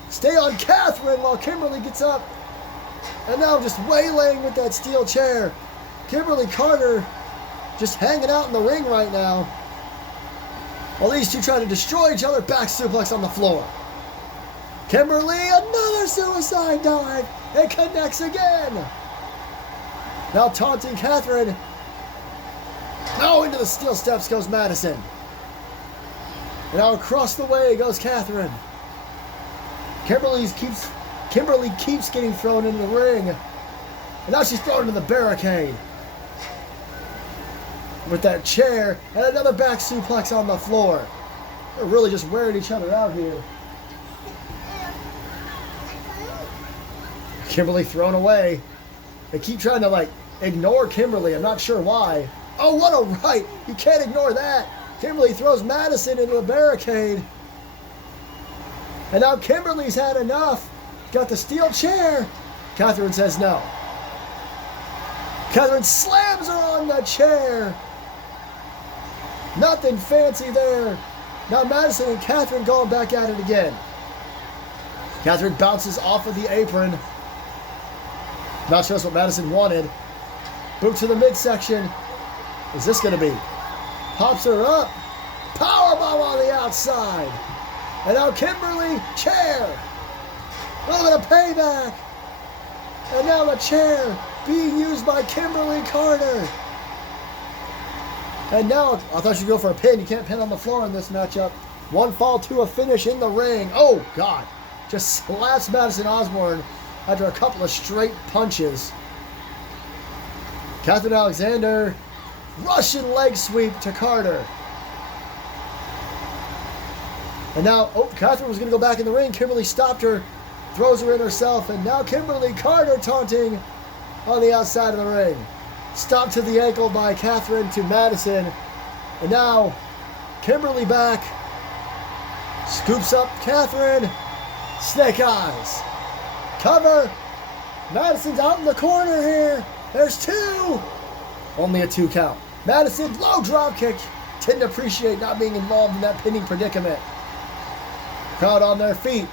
stay on Catherine while Kimberly gets up. And now just waylaying with that steel chair. Kimberly Carter just hanging out in the ring right now. While these two try to destroy each other, back suplex on the floor. Kimberly, another suicide dive. It connects again. Now taunting Catherine. Now into the steel steps goes Madison. And now across the way goes Catherine. Kimberly keeps getting thrown into the ring. And now she's thrown into the barricade. With that chair and another back suplex on the floor. They're really just wearing each other out here. Kimberly thrown away. They keep trying to ignore Kimberly. I'm not sure why. Oh, what a right. You can't ignore that. Kimberly throws Madison into the barricade. And now Kimberly's had enough. Got the steel chair. Catherine says no. Catherine slams her on the chair. Nothing fancy there. Now Madison and Catherine going back at it again. Catherine bounces off of the apron. Not sure that's what Madison wanted. Boot to the midsection. Is this going to be? Pops her up. Powerbomb on the outside. And now Kimberly, chair. Look at a payback. And now the chair being used by Kimberly Carter. And now, I thought you'd go for a pin. You can't pin on the floor in this matchup. One fall to a finish in the ring. Oh, God. Just slaps Madison Osborne after a couple of straight punches. Catherine Alexander, Russian leg sweep to Carter. And now, Catherine was going to go back in the ring. Kimberly stopped her, throws her in herself, and now Kimberly Carter taunting on the outside of the ring. Stopped to the ankle by Catherine to Madison. And now, Kimberly back. Scoops up Catherine. Snake eyes. Cover. Madison's out in the corner here. There's 2. Only a 2 count. Madison, low drop kick. Didn't appreciate not being involved in that pinning predicament. Crowd on their feet.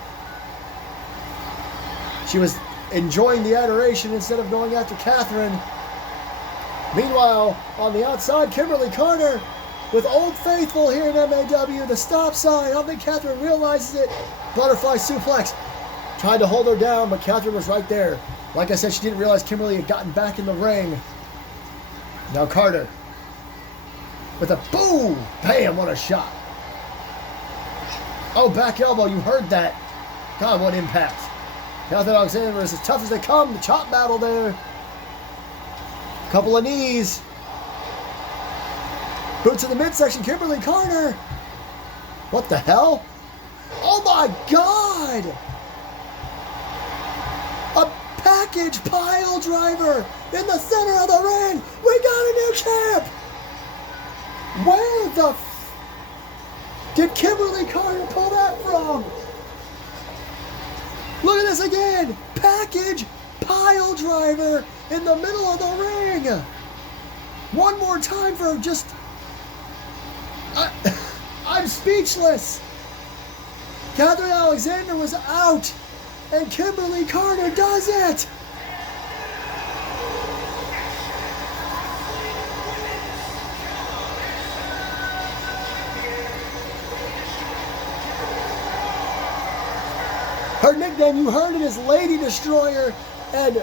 She was enjoying the adoration instead of going after Catherine. Meanwhile, on the outside, Kimberly Carter with Old Faithful here in MAW. The stop sign. I don't think Catherine realizes it. Butterfly suplex. Tried to hold her down, but Catherine was right there. Like I said, she didn't realize Kimberly had gotten back in the ring. Now Carter with a boom. Bam, what a shot. Oh, back elbow. You heard that. God, what impact. Catherine Alexander is as tough as they come. The chop battle there. Couple of knees. Boot to the midsection. Kimberly Carter. What the hell? Oh my God! A package pile driver in the center of the ring. We got a new champ. Where the did Kimberly Carter pull that from? Look at this again. Package pile driver in the middle of the ring. One more time for just... I'm speechless. Catherine Alexander was out, and Kimberly Carter does it. Her nickname, you heard it, is Lady Destroyer, and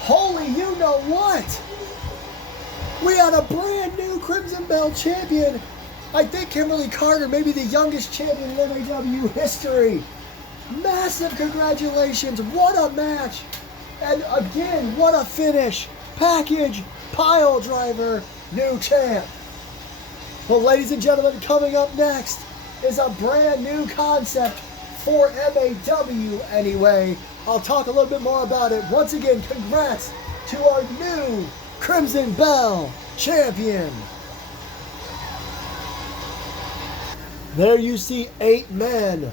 holy you know what? We had a brand new Crimson Belt champion. I think Kimberly Carter may be the youngest champion in MAW history. Massive congratulations. What a match. And again, what a finish. Package, pile driver, new champ. Well, ladies and gentlemen, coming up next is a brand new concept for MAW anyway. I'll talk a little bit more about it. Once again, congrats to our new Crimson Bell champion. There you see 8 men.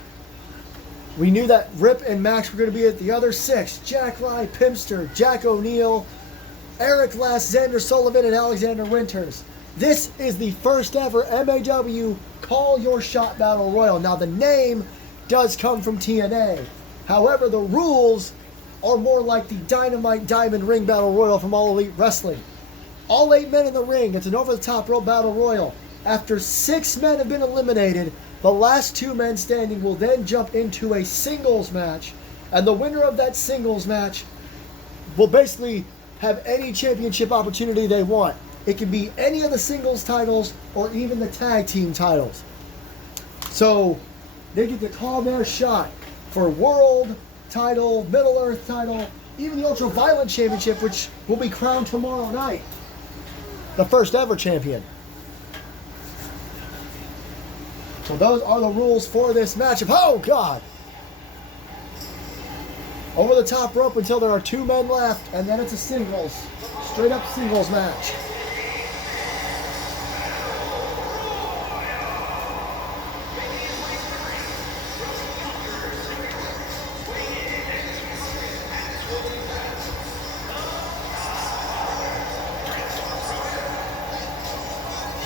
We knew that Rip and Max were going to be at the other 6. Jack Rye, Pimster, Jack O'Neil, Eric Lass, Xander Sullivan, and Alexander Winters. This is the first ever MAW Call Your Shot Battle Royal. Now the name does come from TNA. However, the rules are more like the Dynamite Diamond Ring Battle Royal from All Elite Wrestling. All 8 men in the ring. It's an over-the-top rope battle royal. After 6 men have been eliminated, the last 2 men standing will then jump into a singles match, and the winner of that singles match will basically have any championship opportunity they want. It can be any of the singles titles or even the tag team titles. So they get to call their shot for world title, Middle Earth title, even the Ultra Violent Championship, which will be crowned tomorrow night. The first ever champion. So those are the rules for this matchup. Oh, God! Over the top rope until there are 2 men left, and then it's a singles. Straight up singles match.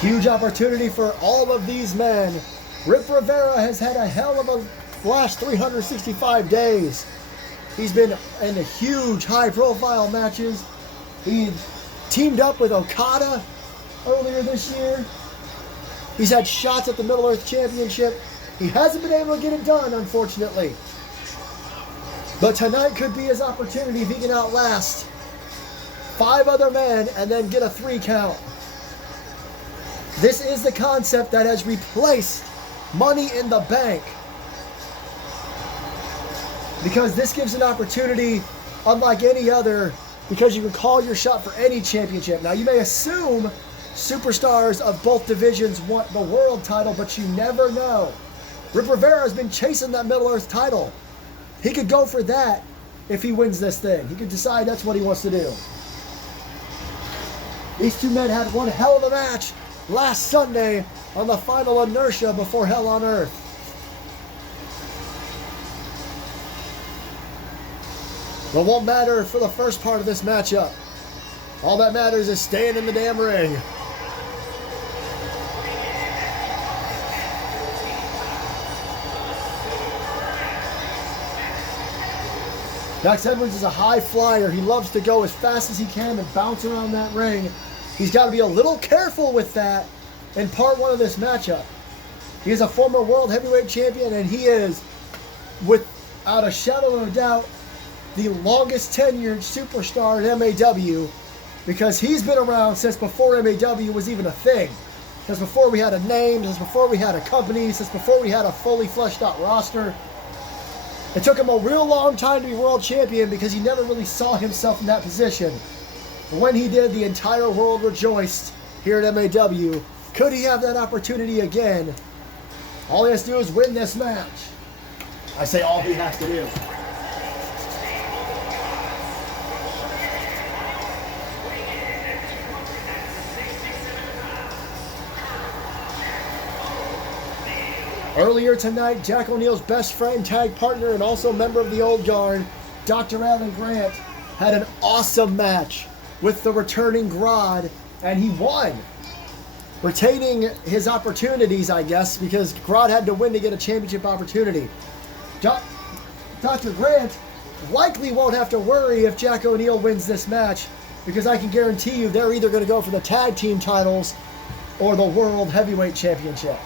Huge opportunity for all of these men. Rip Rivera has had a hell of a last 365 days. He's been in huge high-profile matches. He teamed up with Okada earlier this year. He's had shots at the Middle Earth Championship. He hasn't been able to get it done, unfortunately. But tonight could be his opportunity if he can outlast 5 other men and then get a 3 count. This is the concept that has replaced Money in the Bank. Because this gives an opportunity unlike any other, because you can call your shot for any championship. Now, you may assume superstars of both divisions want the world title, but you never know. Rip Rivera has been chasing that Middle Earth title. He could go for that if he wins this thing. He could decide that's what he wants to do. These 2 men had one hell of a match last Sunday on the final inertia before Hell on Earth. But won't matter for the first part of this matchup. All that matters is staying in the damn ring. Dax Edwards is a high flyer. He loves to go as fast as he can and bounce around that ring. He's got to be a little careful with that in part one of this matchup. He is a former world heavyweight champion, and he is, without a shadow of a doubt, the longest tenured superstar in MAW, because he's been around since before MAW was even a thing. Since before we had a name, since before we had a company, since before we had a fully fleshed out roster. It took him a real long time to be world champion because he never really saw himself in that position. But when he did, the entire world rejoiced here at MAW. Could he have that opportunity again? All he has to do is win this match. I say all he has to do. Earlier tonight, Jack O'Neill's best friend, tag partner, and also member of the Old Guard, Dr. Alan Grant, had an awesome match with the returning Grodd, and he won. Retaining his opportunities, I guess, because Grodd had to win to get a championship opportunity. Dr. Grant likely won't have to worry if Jack O'Neill wins this match, because I can guarantee you they're either going to go for the tag team titles or the World Heavyweight Championship.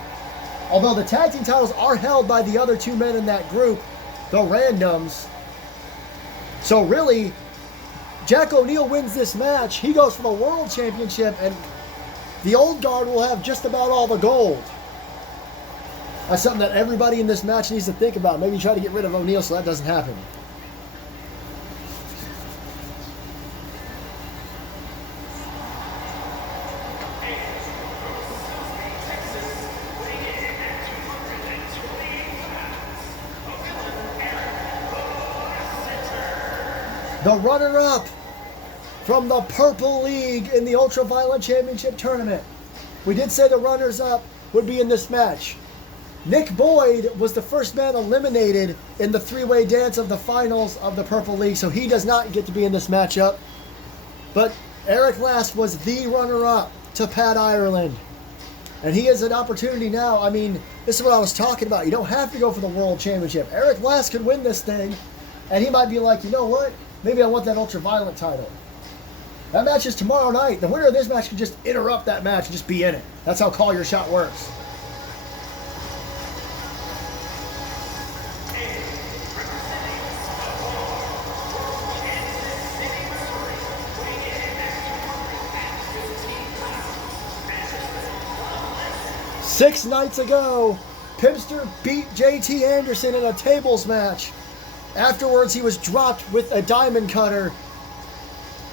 Although the tag team titles are held by the other two men in that group, the Randoms. So really, Jack O'Neill wins this match, he goes for the World Championship, and the Old Guard will have just about all the gold. That's something that everybody in this match needs to think about. Maybe try to get rid of O'Neill so that doesn't happen. The runner-up from the Purple League in the Ultraviolet Championship Tournament. We did say the runners-up would be in this match. Nick Boyd was the first man eliminated in the three-way dance of the finals of the Purple League, so he does not get to be in this matchup. But Eric Last was the runner-up to Pat Ireland. And he has an opportunity now. I mean, this is what I was talking about. You don't have to go for the World Championship. Eric Last could win this thing, and he might be like, you know what? Maybe I want that Ultraviolet title. That match is tomorrow night. The winner of this match can just interrupt that match and just be in it. That's how Call Your Shot works. Six nights ago, Pimster beat JT Anderson in a tables match. Afterwards, he was dropped with a diamond cutter.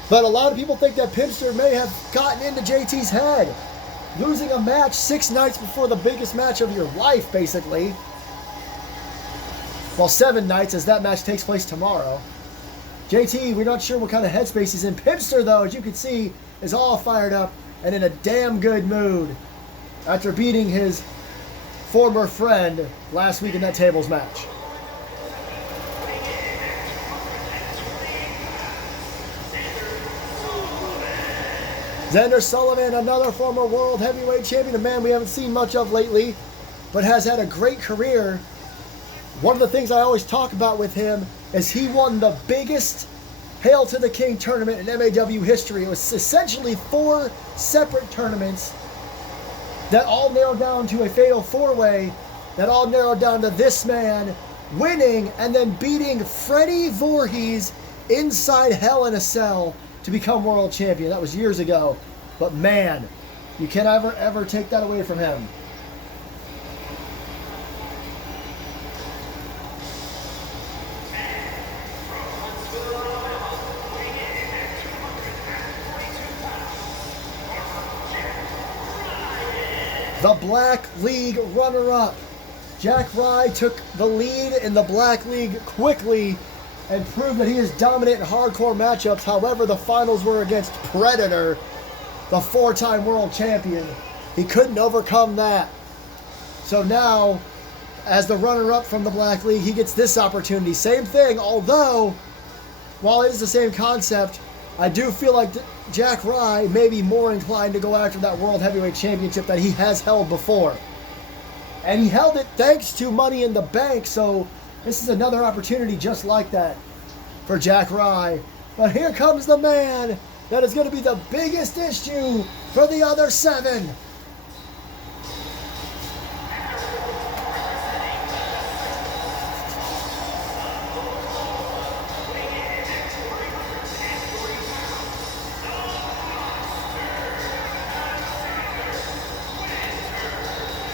But a lot of people think that Pimster may have gotten into JT's head. Losing a match 6 nights before the biggest match of your life, basically. Well, 7 nights, as that match takes place tomorrow. JT, we're not sure what kind of headspace he's in. Pimster, though, as you can see, is all fired up and in a damn good mood after beating his former friend last week in that tables match. Xander Sullivan, another former world heavyweight champion, a man we haven't seen much of lately, but has had a great career. One of the things I always talk about with him is he won the biggest Hail to the King tournament in MAW history. It was essentially 4 separate tournaments that all narrowed down to a fatal 4-way, that all narrowed down to this man winning and then beating Freddie Voorhees inside Hell in a Cell to become world champion. That was years ago. But man, you can't ever take that away from him. The Black League runner-up. Jack Rye took the lead in the Black League quickly and proved that he is dominant in hardcore matchups. However, the finals were against Predator, the 4-time world champion. He couldn't overcome that. So now, as the runner-up from the Black League, he gets this opportunity. Same thing, although while it is the same concept, I do feel like Jack Rye may be more inclined to go after that World Heavyweight Championship that he has held before. And he held it thanks to Money in the Bank, so this is another opportunity just like that for Jack Rye. But here comes the man that is going to be the biggest issue for the other 7.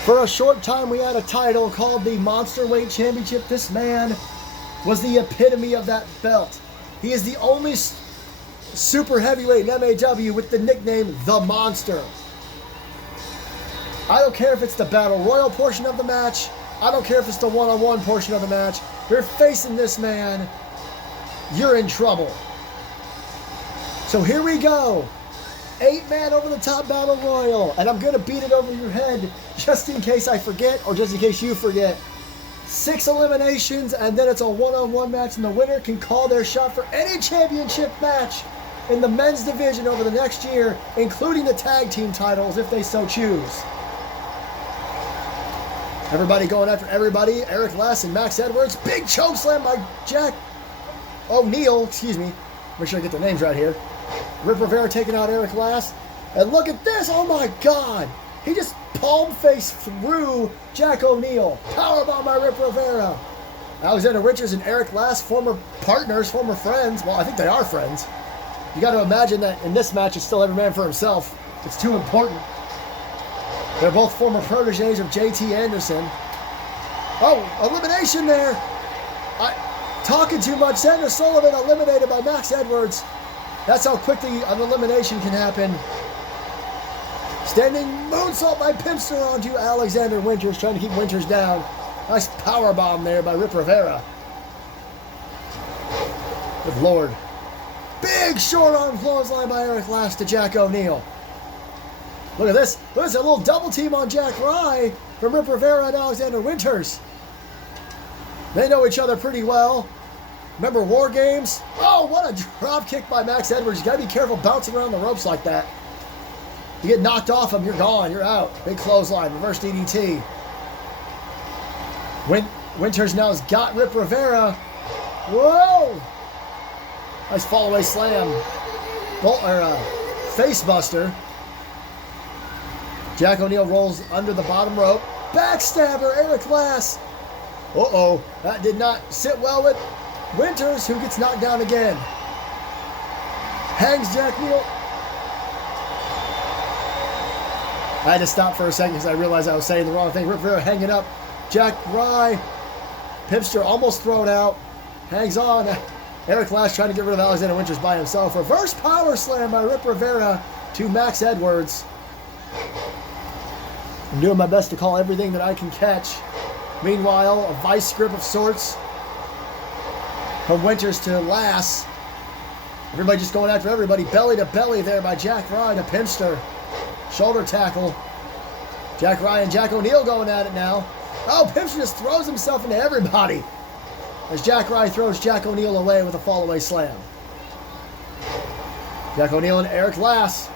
For a short time, we had a title called the Monster Weight Championship. This man was the epitome of that belt. He is the only super heavyweight in MAW with the nickname The Monster. I don't care if it's the Battle Royal portion of the match. I don't care if it's the one-on-one portion of the match. You're facing this man, you're in trouble. So here we go. 8-man over the top Battle Royal. And I'm going to beat it over your head just in case I forget or just in case you forget. 6 eliminations, and then it's a one-on-one match, and the winner can call their shot for any championship match in the men's division over the next year, including the tag team titles if they so choose. Everybody going after everybody. Eric Less and Max Edwards. Big choke slam by Jack O'Neil. Excuse me. Make sure I get the names right here. Rip Rivera taking out Eric Last. And look at this. Oh my God. He just palm face through Jack O'Neil. Powerbomb by Rip Rivera. Alexander Richards and Eric Last, former partners, former friends. Well, I think they are friends. You got to imagine that in this match, it's still every man for himself. It's too important. They're both former proteges of JT Anderson. Oh, elimination there. Talking too much. Xander Sullivan eliminated by Max Edwards. That's how quickly an elimination can happen. Standing moonsault by Pimpster onto Alexander Winters, trying to keep Winters down. Nice power bomb there by Rip Rivera. Good Lord. Big short arm clothesline by Eric Last to Jack O'Neil. Look at this. There's a little double team on Jack Rye from Rip Rivera and Alexander Winters. They know each other pretty well. Remember War Games? Oh, what a drop kick by Max Edwards. You got to be careful bouncing around the ropes like that. You get knocked off him, you're gone, you're out. Big clothesline, reverse DDT. Winters now has got Rip Rivera. Whoa! Nice fall away slam. Face buster. Jack O'Neil rolls under the bottom rope. Backstabber, Eric Glass. Uh-oh, that did not sit well with Winters, who gets knocked down again. Hangs Jack O'Neil. I had to stop for a second because I realized I was saying the wrong thing. Rip Rivera hanging up. Jack Rye. Pipster almost thrown out. Hangs on. Eric Glass trying to get rid of Alexander Winters by himself. Reverse power slam by Rip Rivera to Max Edwards. I'm doing my best to call everything that I can catch. Meanwhile, a vice grip of sorts from Winters to Lass. Everybody just going after everybody. Belly to belly there by Jack Rye to Pimster. Shoulder tackle. Jack Rye and Jack O'Neil going at it now. Oh, Pimster just throws himself into everybody as Jack Rye throws Jack O'Neil away with a fall-away slam. Jack O'Neil and Eric Lass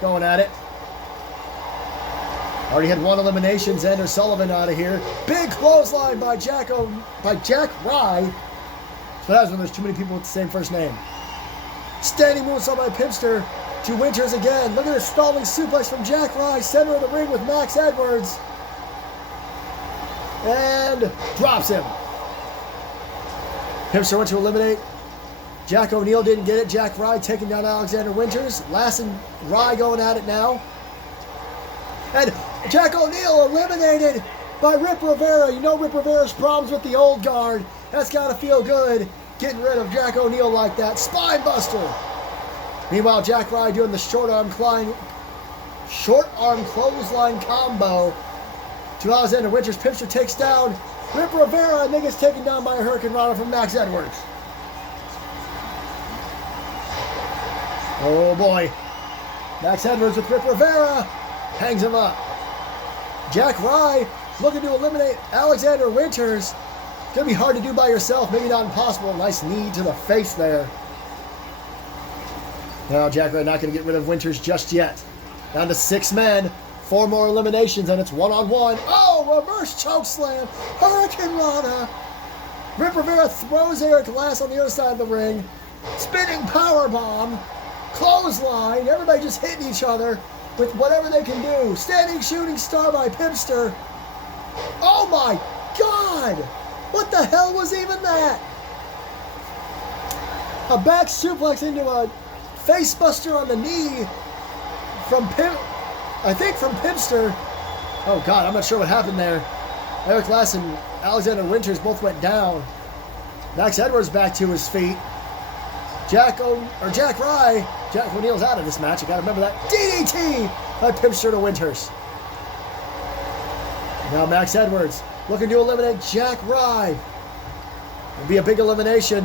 going at it. Already had one elimination. Xander Sullivan out of here. Big clothesline by Jack Rye. That's what happens when there's too many people with the same first name. Standing moonsault by Pimster to Winters again. Look at this stalling suplex from Jack Rye. Center of the ring with Max Edwards. And drops him. Pimster went to eliminate. Jack O'Neil didn't get it. Jack Rye taking down Alexander Winters. Lass and Rye going at it now. And Jack O'Neil eliminated by Rip Rivera. You know Rip Rivera's problems with the old guard. That's got to feel good, getting rid of Jack O'Neil like that. Spine buster. Meanwhile, Jack Rye doing the short arm clothesline combo to Alexander Winters. Pipster takes down Rip Rivera and then gets taken down by a Hurricane Rana from Max Edwards. Oh boy. Max Edwards with Rip Rivera. Hangs him up. Jack Rye looking to eliminate Alexander Winters. It's going to be hard to do by yourself. Maybe not impossible. Nice knee to the face there Now Jack Wright not going to get rid of Winters just yet. Down to 6 men. 4 more eliminations, and it's one-on-one. Oh, reverse choke slam. Hurricane Rana. Rip Rivera throws Eric Glass on the other side of the ring. Spinning power bomb. Clothesline. Everybody just hitting each other with whatever they can do. Standing shooting star by Pipster. Oh my God! What the hell was even that? A back suplex into a face buster on the knee from Pipster. Oh God, I'm not sure what happened there. Eric Glass and Alexander Winters both went down. Max Edwards back to his feet. Jack O'Neill's out of this match. I gotta remember that. DDT by Pipster to Winters. Now Max Edwards looking to eliminate Jack Rye. It'll be a big elimination.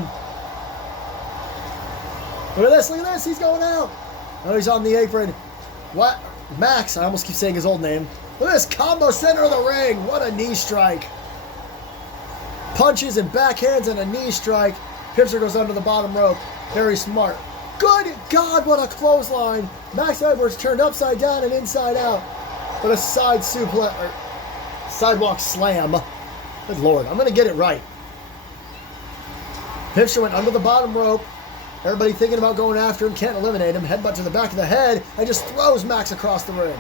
Look at this, he's going out. Oh, he's on the apron. What? Max, I almost keep saying his old name. Look at this combo, center of the ring. What a knee strike. Punches and backhands and a knee strike. Pipster goes under the bottom rope. Very smart. Good God, what a clothesline. Max Edwards turned upside down and inside out. But a sidewalk slam. Good Lord, I'm going to get it right. Pipster went under the bottom rope. Everybody thinking about going after him, can't eliminate him. Headbutt to the back of the head and just throws Max across the ring.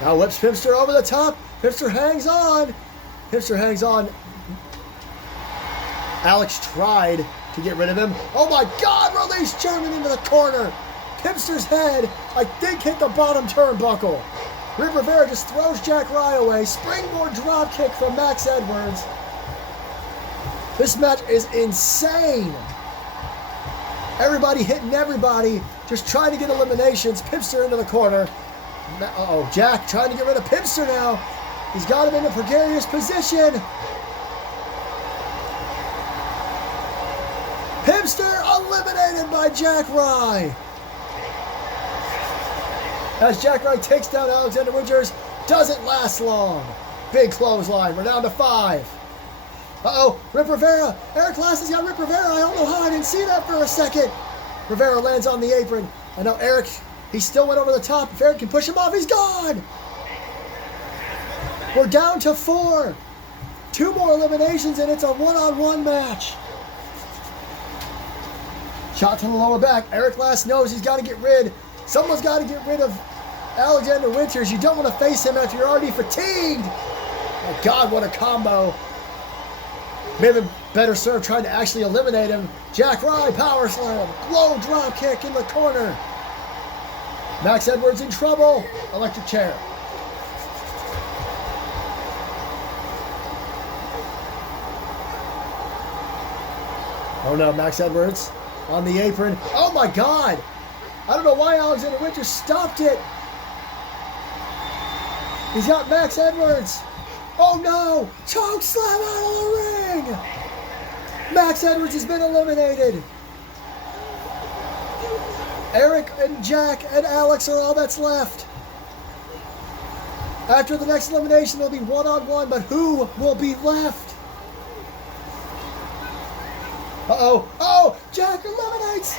Now whips Pipster over the top. Pipster hangs on. Alex tried to get rid of him. Oh my God, release German into the corner. Pipster's head, I think, hit the bottom turnbuckle. Rip Rivera just throws Jack Rye away. Springboard drop kick from Max Edwards. This match is insane. Everybody hitting everybody, just trying to get eliminations. Pipster into the corner. Uh-oh, Jack trying to get rid of Pipster now. He's got him in a precarious position. Pipster eliminated by Jack Rye. As Jack Rye takes down Alexander Winters, doesn't last long. Big clothesline. We're down to 5. Uh-oh, Rip Rivera. Eric Glass has got Rip Rivera. I don't know how I didn't see that for a second. Rivera lands on the apron. And now Eric, he still went over the top. If Eric can push him off, he's gone. We're down to 4. 2 more eliminations, and it's a one-on-one match. Shot to the lower back. Eric Glass knows he's got to get rid. Someone's got to get rid of Alexander Winters. You don't want to face him after you're already fatigued. My God, what a combo. Maybe better served trying to actually eliminate him. Jack Rye, power slam. Low drop kick in the corner. Max Edwards in trouble. Electric chair. Oh no, Max Edwards on the apron. Oh my God. I don't know why Alexander Winters stopped it. He's got Max Edwards. Oh no! Choke slam out of the ring! Max Edwards has been eliminated. Eric and Jack and Alex are all that's left. After the next elimination, there'll be one-on-one, but who will be left? Uh-oh. Oh! Jack eliminates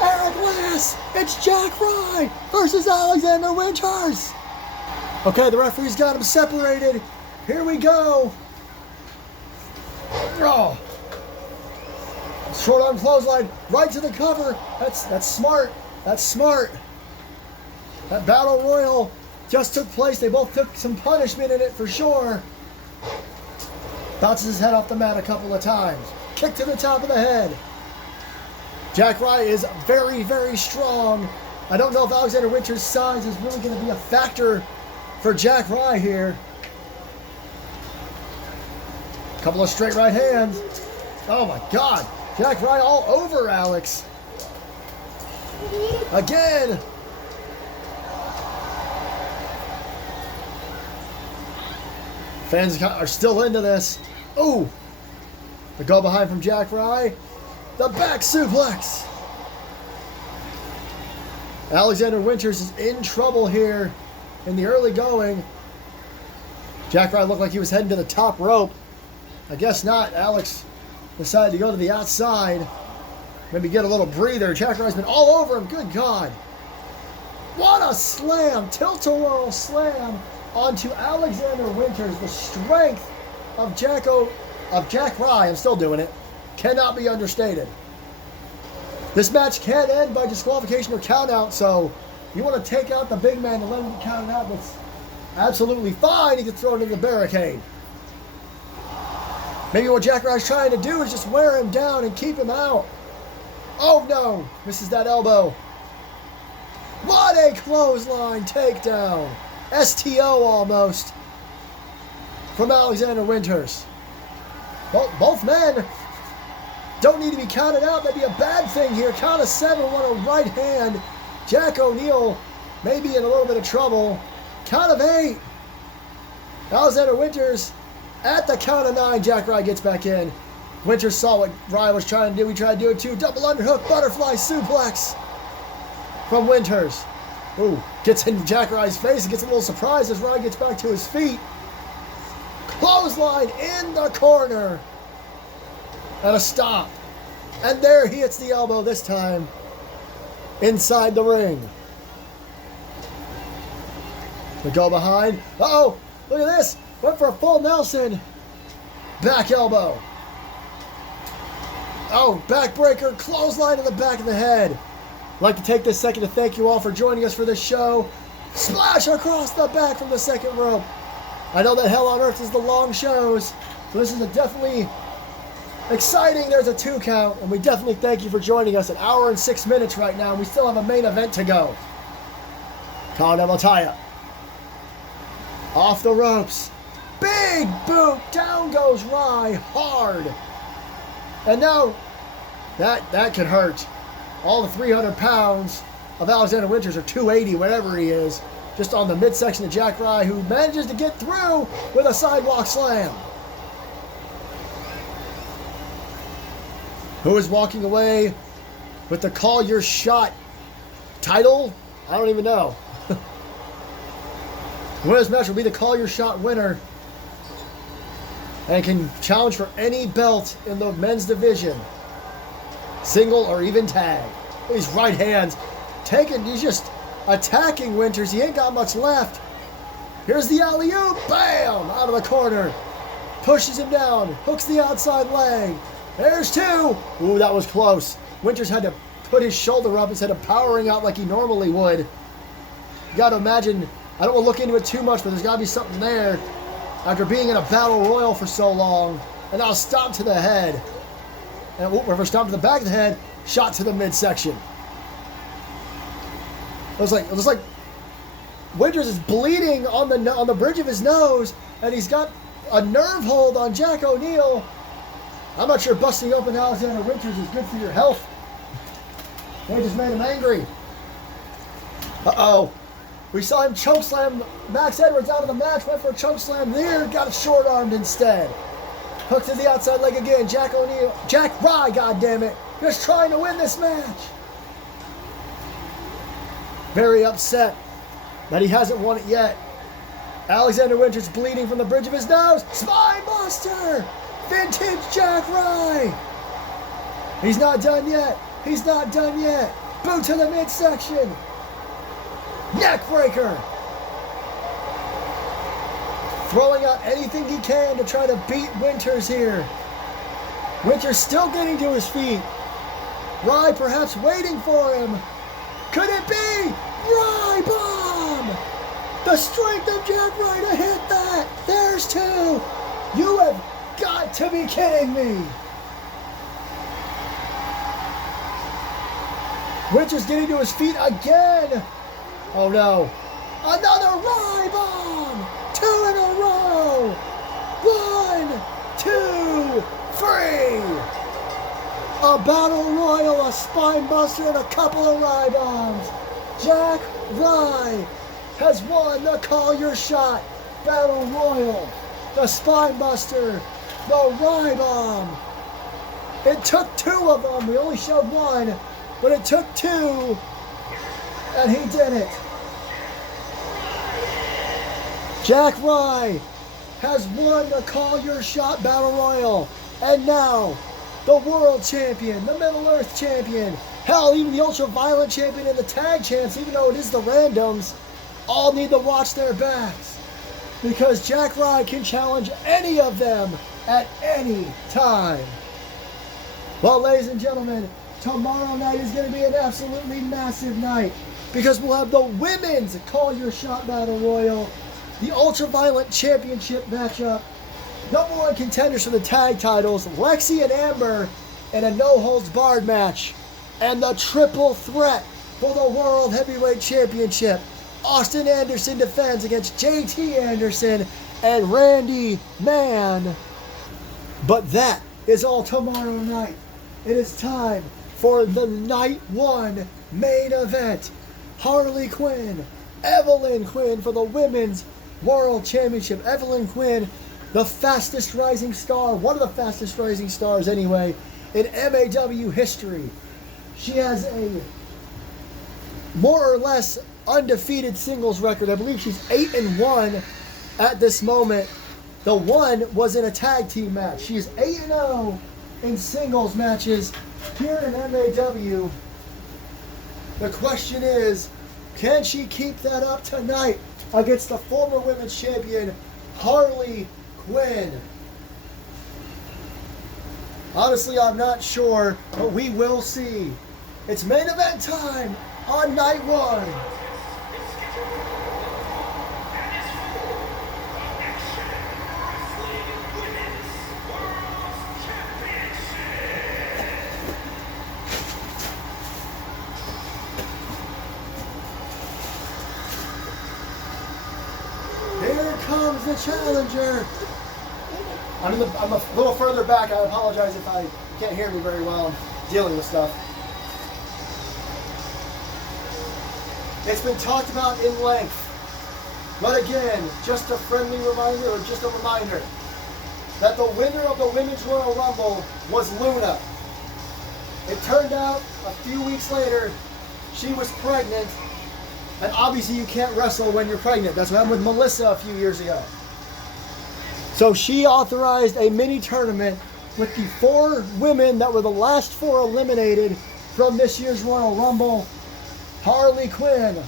Eric Glass! It's Jack Rye versus Alexander Winters! Okay, the referee's got him separated. Here we go. Oh. Short arm clothesline right to the cover. That's smart. That's smart. That battle royal just took place. They both took some punishment in it for sure. Bounces his head off the mat a couple of times. Kick to the top of the head. Jack Rye is very, very strong. I don't know if Alexander Winters' size is really going to be a factor for Jack Rye here. Couple of straight right hands. Oh my God. Jack Rye all over Alex. Again. Fans are still into this. Oh. The go behind from Jack Rye. The back suplex. Alexander Winters is in trouble here in the early going. Jack Rye looked like he was heading to the top rope. I guess not. Alex decided to go to the outside. maybe get a little breather. Jack Rye's been all over him. Good God. What a slam. Tilt-a-whirl slam onto Alexander Winters. The strength of Jack Rye, I'm still doing it, cannot be understated. This match can end by disqualification or countout, so you want to take out the big man and let him get counted out. That's absolutely fine. He gets thrown into the barricade. Maybe what Jack Rye's trying to do is just wear him down and keep him out. Oh no, misses that elbow. What a clothesline takedown. STO almost from Alexander Winters. Both men don't need to be counted out. That'd be a bad thing here. Count of 7 on a right hand. Jack O'Neil may be in a little bit of trouble. Count of 8. Alexander Winters at the count of 9. Jack Rye gets back in. Winters saw what Rye was trying to do. He tried to do it too. Double underhook, butterfly suplex from Winters. Ooh, gets in Jack Rye's face and gets a little surprised as Rye gets back to his feet. Clothesline in the corner. And a stop. And there he hits the elbow this time inside the ring. We go behind. Uh-oh, look at this. Went for a full Nelson. Back elbow. Oh, backbreaker, clothesline to the back of the head. I'd like to take this second to thank you all for joining us for this show. Splash across the back from the second rope. I know that Hell on Earth is the long shows, so this is a definitely exciting. There's a 2 count, and we definitely thank you for joining us. An hour and 6 minutes right now, and we still have a main event to go. Kanemataya. Off the ropes. Big boot. Down goes Rye hard. And now, that can hurt. All the 300 pounds of Alexander Winters, or 280, whatever he is, just on the midsection of Jack Rye, who manages to get through with a sidewalk slam. Who is walking away with the Call Your Shot title? I don't even know. The winner's match will be the Call Your Shot winner and can challenge for any belt in the men's division, single or even tag. These right hands he's just attacking Winters. He ain't got much left. Here's the alley-oop, bam, out of the corner. Pushes him down, hooks the outside leg. There's 2. Ooh, that was close. Winters had to put his shoulder up instead of powering out like he normally would. You got to imagine, I don't want to look into it too much, but there's got to be something there after being in a battle royal for so long. And now stomp to the head. And whoever stomped to the back of the head, shot to the midsection. It was like Winters is bleeding on the bridge of his nose, and he's got a nerve hold on Jack O'Neil. I'm not sure busting open Alexander Winters is good for your health. They just made him angry. Uh-oh. We saw him chokeslam Max Edwards out of the match, went for a chokeslam there, got it short-armed instead. Hook to the outside leg again. Jack Rye, goddammit, just trying to win this match. Very upset that he hasn't won it yet. Alexander Winters bleeding from the bridge of his nose. Spine buster! Vintage Jack Rye! He's not done yet. He's not done yet. Boot to the midsection. Neck breaker. Throwing out anything he can to try to beat Winters here. Winters still getting to his feet. Rye perhaps waiting for him. Could it be? Rye bomb! The strength of Jack Rye to hit that. There's 2. You have got to be kidding me. Winters getting to his feet again. Oh no. Another Rye bomb. 2 in a row. 1, 2, 3. A battle royal, a spine buster, and a couple of Rye bombs. Jack Rye has won the Call Your Shot Battle Royal. The spine buster, the Rye bomb. It took 2 of them. We only showed 1, but it took 2, and he did it. Jack Rye has won the Call Your Shot Battle Royal, and now the world champion, the Middle Earth champion, hell, even the ultra-violent champion and the tag champs, even though it is the randoms, all need to watch their backs. Because Jack Rye can challenge any of them at any time. Well, ladies and gentlemen, tomorrow night is going to be an absolutely massive night. Because we'll have the women's Call Your Shot Battle Royal, the ultra-violent championship matchup, #1 contenders for the tag titles, Lexi and Amber, in a no-holds-barred match, and the triple threat for the World Heavyweight Championship. Austin Anderson defends against JT Anderson and Randy Mann. But that is all tomorrow night. It is time for the Night 1 main event. Harley Quinn, Evelyn Quinn for the Women's World Championship. Evelyn Quinn, the fastest rising star, one of the fastest rising stars anyway, in MAW history. She has a more or less undefeated singles record. I believe she's 8-1 at this moment. The one was in a tag team match. She is 8-0 in singles matches here in MAW. The question is, can she keep that up tonight against the former women's champion, Harley Quinn? Honestly, I'm not sure, but we will see. It's main event time on Night 1. Comes the challenger. I'm a little further back. I apologize if you can't hear me very well. I'm dealing with stuff. It's been talked about in length. But again, just a friendly reminder, or just a reminder, that the winner of the Women's Royal Rumble was Luna. It turned out a few weeks later, she was pregnant. And obviously you can't wrestle when you're pregnant. That's what happened with Melissa a few years ago. So she authorized a mini tournament with the 4 women that were the last 4 eliminated from this year's Royal Rumble. Harley Quinn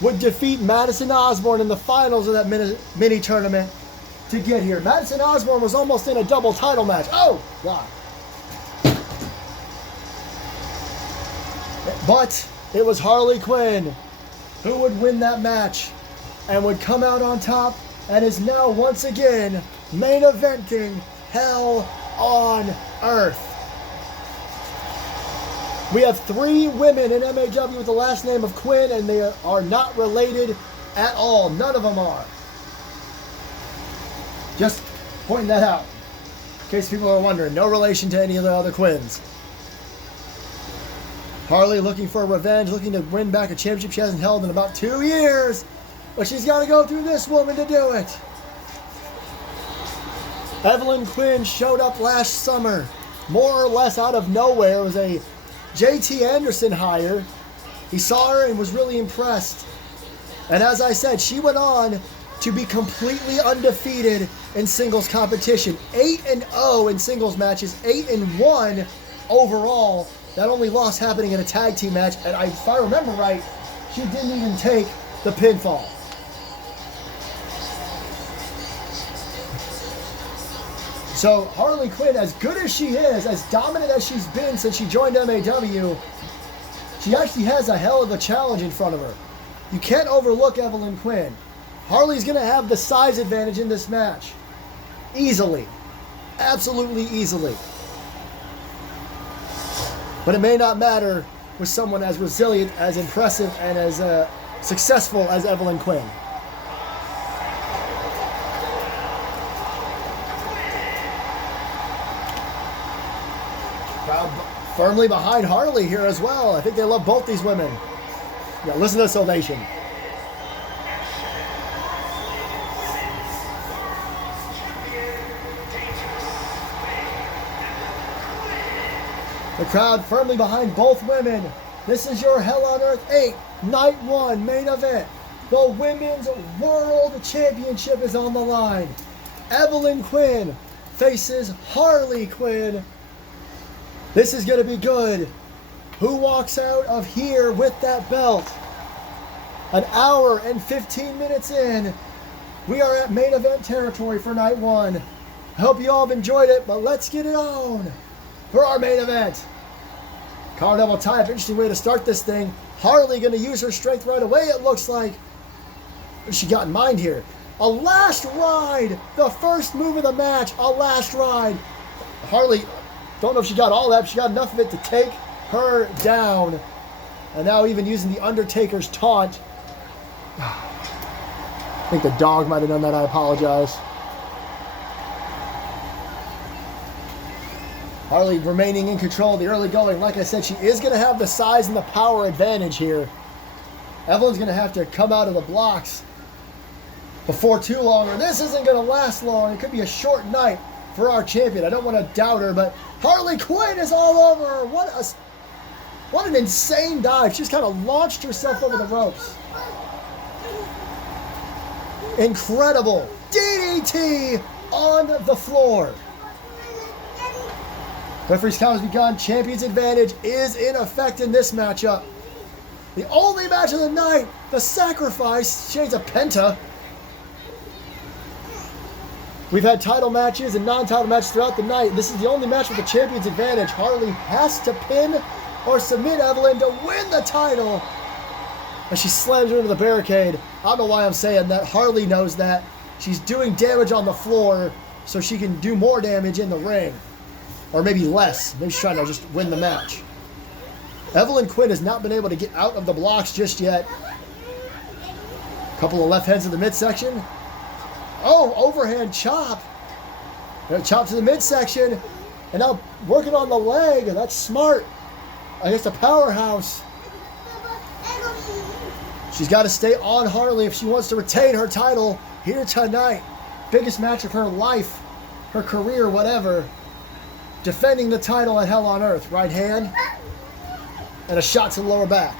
would defeat Madison Osborne in the finals of that mini tournament to get here. Madison Osborne was almost in a double title match. Oh, God. But it was Harley Quinn who would win that match and would come out on top and is now once again main eventing Hell on Earth. We have 3 women in MAW with the last name of Quinn, and they are not related at all. None of them are. Just pointing that out in case people are wondering. No relation to any of the other Quinns. Harley looking for revenge, looking to win back a championship she hasn't held in about 2 years. But she's got to go through this woman to do it. Evelyn Quinn showed up last summer, more or less out of nowhere. It was a JT Anderson hire. He saw her and was really impressed. And as I said, she went on to be completely undefeated in singles competition. 8-0 in singles matches, 8-1 overall. That only loss happening in a tag team match, and if I remember right, she didn't even take the pinfall. So Harley Quinn, as good as she is, as dominant as she's been since she joined MAW, she actually has a hell of a challenge in front of her. You can't overlook Evelyn Quinn. Harley's going to have the size advantage in this match. Easily. Absolutely easily. But it may not matter with someone as resilient, as impressive, and as successful as Evelyn Quinn. Crowd firmly behind Harley here as well. I think they love both these women. Yeah, listen to this ovation. The crowd firmly behind both women. This is your Hell on Earth 8 Night 1 main event. The Women's World Championship is on the line. Evelyn Quinn faces Harley Quinn This is going to be good. Who walks out of here with that belt? An hour and 15 minutes in. We are at main event territory for night one. I hope you all have enjoyed it, but let's get it on for our main event. Collar double tie-up, interesting way to start this thing. Harley going to use her strength right away, it looks like. What has she got in mind here? A last ride, the first move of the match, a last ride. Harley, don't know if she got all that, but she got enough of it to take her down. And now even using the Undertaker's taunt. I think the dog might have done that, I apologize. Harley remaining in control of the early going. Like I said, she is going to have the size and the power advantage here. Evelyn's going to have to come out of the blocks before too long, or this isn't going to last long. It could be a short night for our champion. I don't want to doubt her, but Harley Quinn is all over her. What an insane dive. She's kind of launched herself over the ropes. Incredible. DDT on the floor. Referee's count has begun. Champion's advantage is in effect in this matchup. The only match of the night, the sacrifice, shades of Penta. We've had title matches and non-title matches throughout the night. This is the only match with the champion's advantage. Harley has to pin or submit Evelyn to win the title. As she slams her into the barricade. I don't know why I'm saying that. Harley knows that. She's doing damage on the floor so she can do more damage in the ring. Or maybe less. Maybe she's trying to just win the match. Evelyn Quinn has not been able to get out of the blocks just yet. A couple of left hands in the midsection. Oh, overhand chop. Chop to the midsection. And now working on the leg. That's smart. I guess a powerhouse. She's got to stay on Harley if she wants to retain her title here tonight. Biggest match of her life, her career, whatever. Defending the title at Hell on Earth. Right hand. And a shot to the lower back.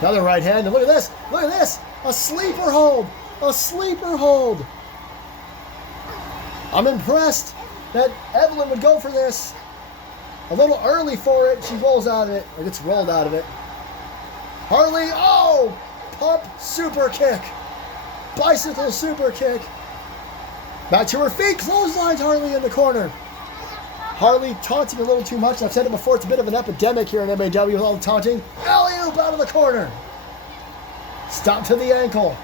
Another right hand. And look at this. Look at this. A sleeper hold. A sleeper hold. I'm impressed that Evelyn would go for this. A little early for it. She rolls out of it. Or gets rolled out of it. Harley. Oh! Pump super kick. Bicycle super kick. Back to her feet. Clotheslines Harley in the corner. Harley taunting a little too much. I've said it before. It's a bit of an epidemic here in MAW with all the taunting. Alley-oop out of the corner. Stop to the ankle.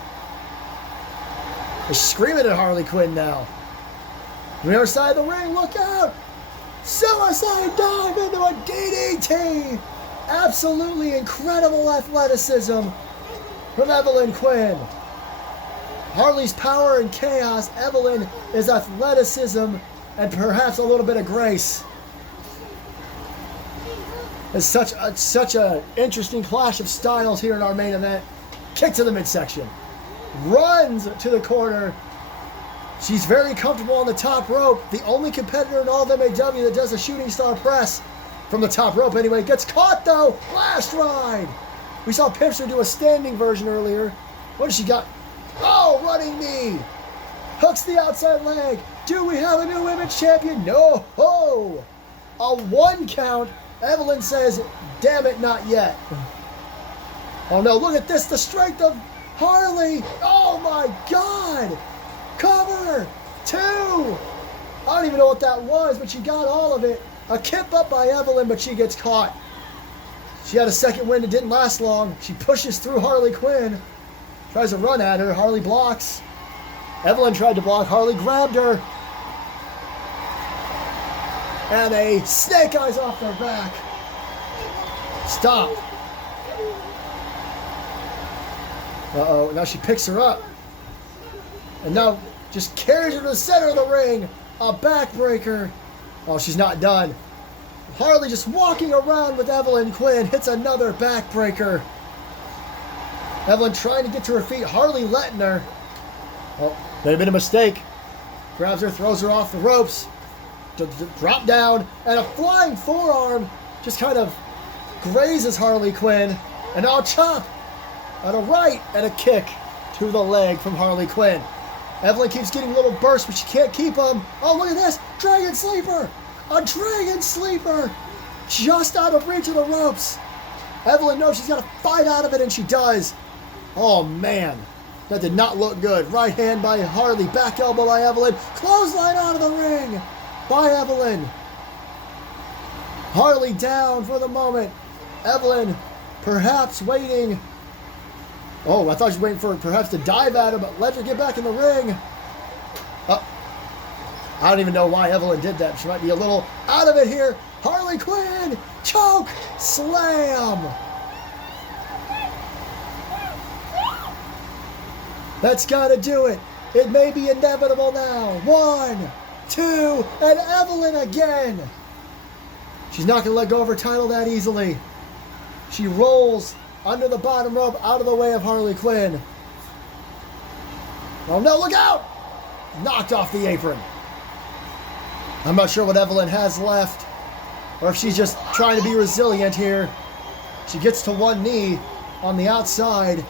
They're screaming at Harley Quinn now. On the other side of the ring, look out! Suicide dive into a DDT! Absolutely incredible athleticism from Evelyn Quinn. Harley's power and chaos. Evelyn is athleticism and perhaps a little bit of grace. It's such a interesting clash of styles here in our main event. Kick to the midsection. Runs to the corner. She's very comfortable on the top rope. The only competitor in all of MAW that does a shooting star press from the top rope anyway. Gets caught though. Last ride. We saw Pipster do a standing version earlier. What has she got? Oh, running knee. Hooks the outside leg. Do we have a new women's champion? No. Oh, a 1 count. Evelyn says, damn it, not yet. Oh no, look at this. The strength of Harley. Oh my God. Cover. 2. I don't even know what that was, but she got all of it. A kip up by Evelyn, but she gets caught. She had a second wind. It didn't last long. She pushes through Harley Quinn. Tries to run at her. Harley blocks. Evelyn tried to block. Harley grabbed her. And a snake eyes off their back. Stop. Uh-oh. Now she picks her up. And now just carries her to the center of the ring. A backbreaker. Oh, she's not done. Harley just walking around with Evelyn Quinn. Hits another backbreaker. Evelyn trying to get to her feet. Harley letting her. Oh, may have been a mistake. Grabs her, throws her off the ropes. Drop down. And a flying forearm just kind of grazes Harley Quinn. And now a chop. And a right and a kick to the leg from Harley Quinn. Evelyn keeps getting little bursts, but she can't keep them. Oh, look at this. Dragon Sleeper. A dragon sleeper! Just out of reach of the ropes. Evelyn knows she's got to fight out of it, and she does. Oh, man. That did not look good. Right hand by Harley. Back elbow by Evelyn. Clothesline out of the ring by Evelyn. Harley down for the moment. Evelyn perhaps waiting. Oh, I thought she was waiting for perhaps to dive at him, but let her get back in the ring. I don't even know why Evelyn did that. She might be a little out of it here. Harley Quinn, choke, slam. That's got to do it. It may be inevitable now. 1, 2, and Evelyn again. She's not going to let go of her title that easily. She rolls under the bottom rope out of the way of Harley Quinn. Oh no, look out! Knocked off the apron. I'm not sure what Evelyn has left, or if she's just trying to be resilient here. She gets to one knee on the outside.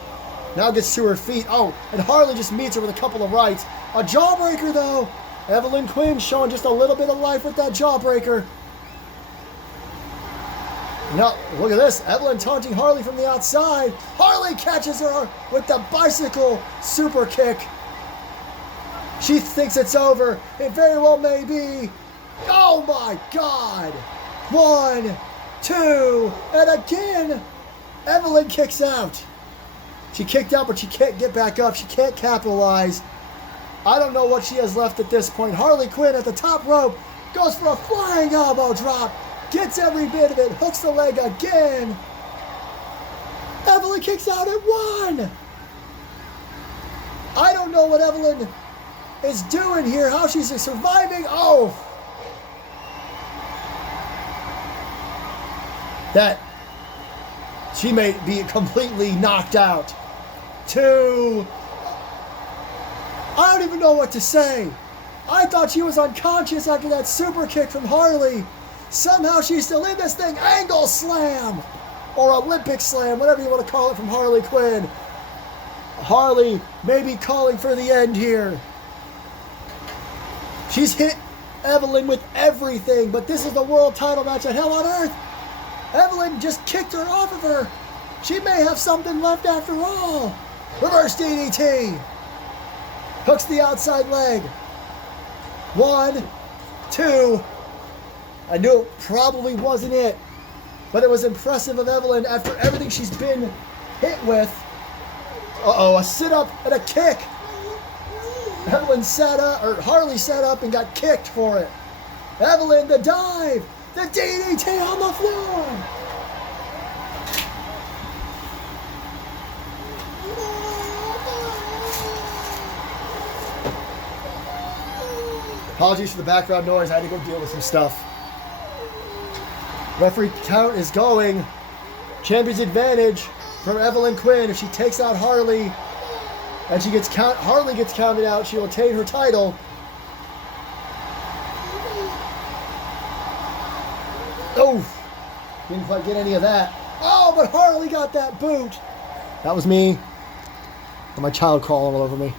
Now gets to her feet. Oh, and Harley just meets her with a couple of rights. A jawbreaker, though. Evelyn Quinn showing just a little bit of life with that jawbreaker. Now, look at this. Evelyn taunting Harley from the outside. Harley catches her with the bicycle super kick. She thinks it's over. It very well may be. Oh, my God. 1, 2, and again, Evelyn kicks out. She kicked out, but she can't get back up. She can't capitalize. I don't know what she has left at this point. Harley Quinn at the top rope goes for a flying elbow drop. Gets every bit of it. Hooks the leg again. Evelyn kicks out at 1. I don't know what Evelyn is doing here. How she's surviving. Oh. That she may be completely knocked out. 2. I don't even know what to say. I thought she was unconscious after that super kick from Harley. Somehow she's still in this thing. Angle slam. Or Olympic slam, whatever you want to call it, from Harley Quinn. Harley may be calling for the end here. She's hit Evelyn with everything, but this is the world title match at Hell on Earth. Evelyn just kicked her off of her. She may have something left after all. Reverse DDT. Hooks the outside leg. 1, 2. I knew it probably wasn't it, but it was impressive of Evelyn after everything she's been hit with. A sit-up and a kick. Evelyn sat up, or Harley sat up and got kicked for it. Evelyn, the dive. The DDT on the floor. Apologies for the background noise. I had to go deal with some stuff. Referee count is going. Champion's advantage from Evelyn Quinn. If she takes out Harley and Harley gets counted out, she will attain her title. Oh, didn't quite get any of that. Oh, but Harley got that boot. That was me. And my child crawling all over me.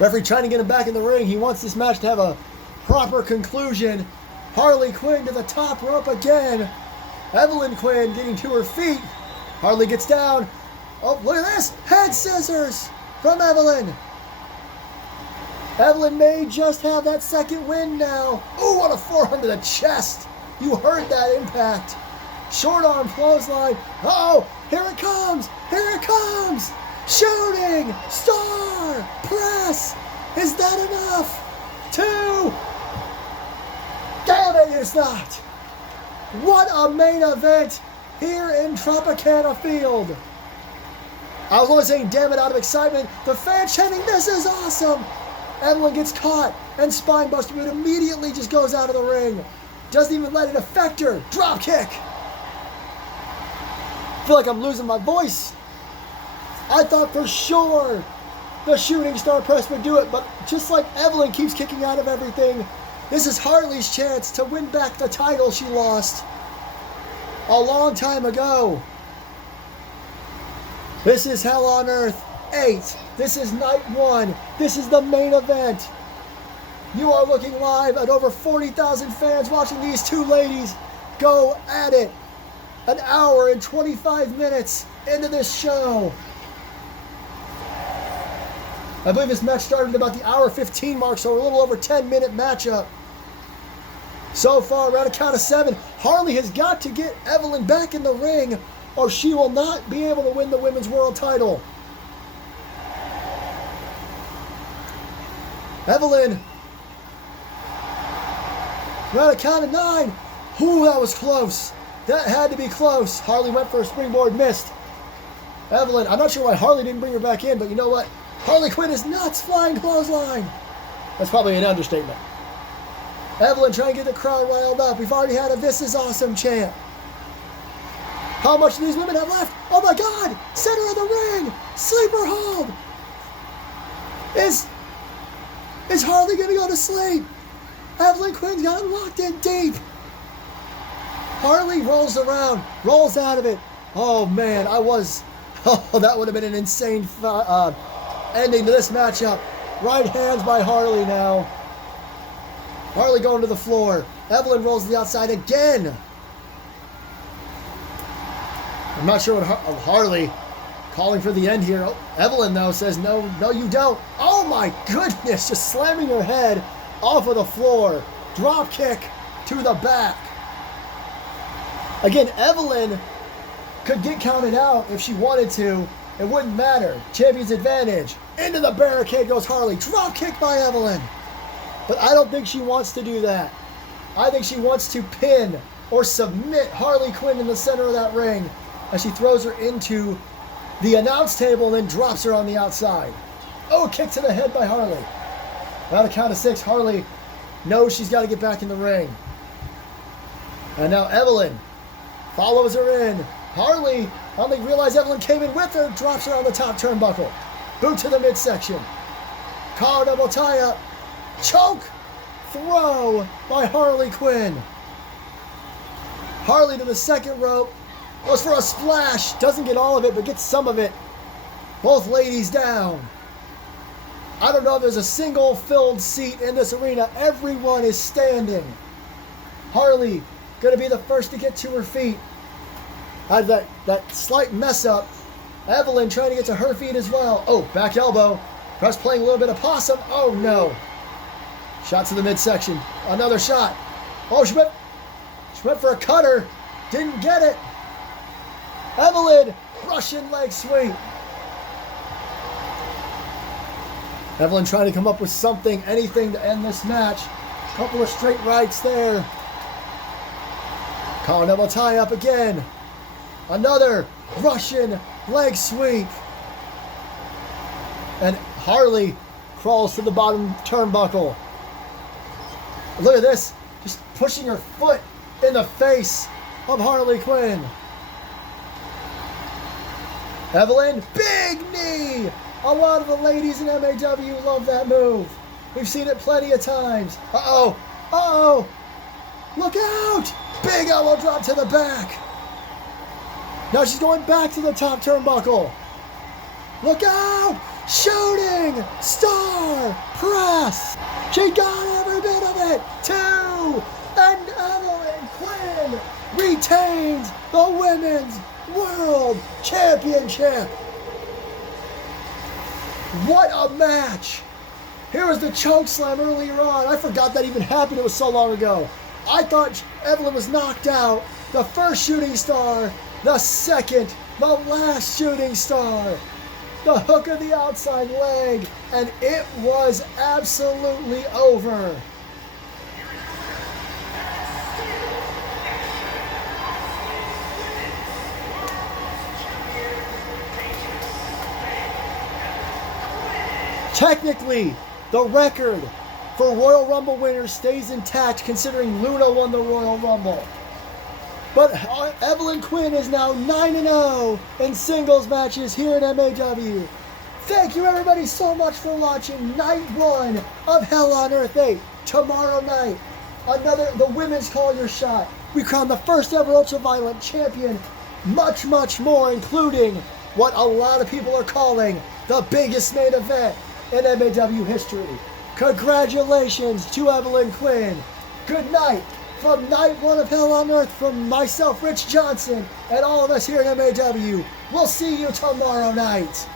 Referee trying to get him back in the ring. He wants this match to have a proper conclusion. Harley Quinn to the top rope again. Evelyn Quinn getting to her feet. Harley gets down. Oh, look at this. Head scissors from Evelyn. Evelyn may just have that second win now. Ooh, what a forearm to the chest. You heard that impact. Short arm clothesline. Uh-oh, here it comes. Here it comes. Shooting star press. Is that enough? 2. Damn it, it's not. What a main event here in Tropicana Field. I was only saying damn it out of excitement. The fans chanting, this is awesome. Evelyn gets caught and spinebuster, but immediately just goes out of the ring. Doesn't even let it affect her. Drop kick. I feel like I'm losing my voice. I thought for sure the shooting star press would do it, but just like Evelyn keeps kicking out of everything, this is Harley's chance to win back the title she lost a long time ago. This is Hell on Earth 8. This is night 1. This is the main event. You are looking live at over 40,000 fans watching these two ladies go at it. An hour and 25 minutes into this show. I believe this match started about the hour 15 mark, so a little over 10-minute matchup. So far, around a count of 7, Harley has got to get Evelyn back in the ring, or she will not be able to win the Women's World title. Evelyn, around a count of 9. Ooh, that was close. That had to be close. Harley went for a springboard, missed. Evelyn, I'm not sure why Harley didn't bring her back in, but you know what? Harley Quinn is nuts, flying clothesline. That's probably an understatement. Evelyn trying to get the crowd riled up. We've already had a "This is awesome" chant. How much do these women have left? Oh my God! Center of the ring! Sleeper hold! Is Harley gonna go to sleep? Evelyn Quinn's got it locked in deep. Harley rolls around, rolls out of it. Oh man, that would have been an insane ending to this matchup. Right hands by Harley now. Harley going to the floor. Evelyn rolls to the outside again. I'm not sure what Harley calling for the end here. Oh, Evelyn, though, says, no, you don't. Oh, my goodness. Just slamming her head off of the floor. Drop kick to the back. Again, Evelyn could get counted out if she wanted to. It wouldn't matter. Champion's advantage. Into the barricade goes Harley. Drop kick by Evelyn. But I don't think she wants to do that. I think she wants to pin or submit Harley Quinn in the center of that ring as she throws her into the announce table and then drops her on the outside. Oh, kick to the head by Harley. Around a count of 6, Harley knows she's got to get back in the ring. And now Evelyn follows her in. Harley, I don't think realized Evelyn came in with her, drops her on the top turnbuckle. Boot to the midsection. Collar double tie up. Choke throw by Harley Quinn. Harley to the second rope. Goes for a splash. Doesn't get all of it, but gets some of it. Both ladies down. I don't know if there's a single filled seat in this arena. Everyone is standing. Harley going to be the first to get to her feet. Had that slight mess up. Evelyn trying to get to her feet as well. Oh, back elbow. Press playing a little bit of possum. Oh, no. Shot to the midsection. Another shot. Oh, she went for a cutter. Didn't get it. Evelyn, Russian leg sweep. Evelyn trying to come up with something, anything to end this match. Couple of straight rights there. Collar double tie up again. Another Russian leg sweep. And Harley crawls to the bottom turnbuckle. Look at this. Just pushing her foot in the face of Harley Quinn. Evelyn, big knee. A lot of the ladies in MAW love that move. We've seen it plenty of times. Uh-oh. Uh-oh. Look out. Big elbow drop to the back. Now she's going back to the top turnbuckle. Look out. Shooting star press. She got every bit of it. 2. And Evelyn Quinn retains the Women's World Championship. What a match. Here was the choke slam earlier on. I forgot that even happened. It was so long ago. I thought Evelyn was knocked out. The first shooting star. The second. The last shooting star. The hook of the outside leg. And it was absolutely over. Technically, the record for Royal Rumble winners stays intact considering Luna won the Royal Rumble. But Evelyn Quinn is now 9-0 in singles matches here at MAW. Thank you everybody so much for watching Night 1 of Hell on Earth 8. Tomorrow night, the women's Call Your Shot. We crown the first ever Ultraviolent champion. Much, much more, including what a lot of people are calling the biggest main event in MAW history. Congratulations to Evelyn Quinn. Good night from Night 1 of Hell on Earth from myself, Rich Johnson, and all of us here at MAW. We'll see you tomorrow night.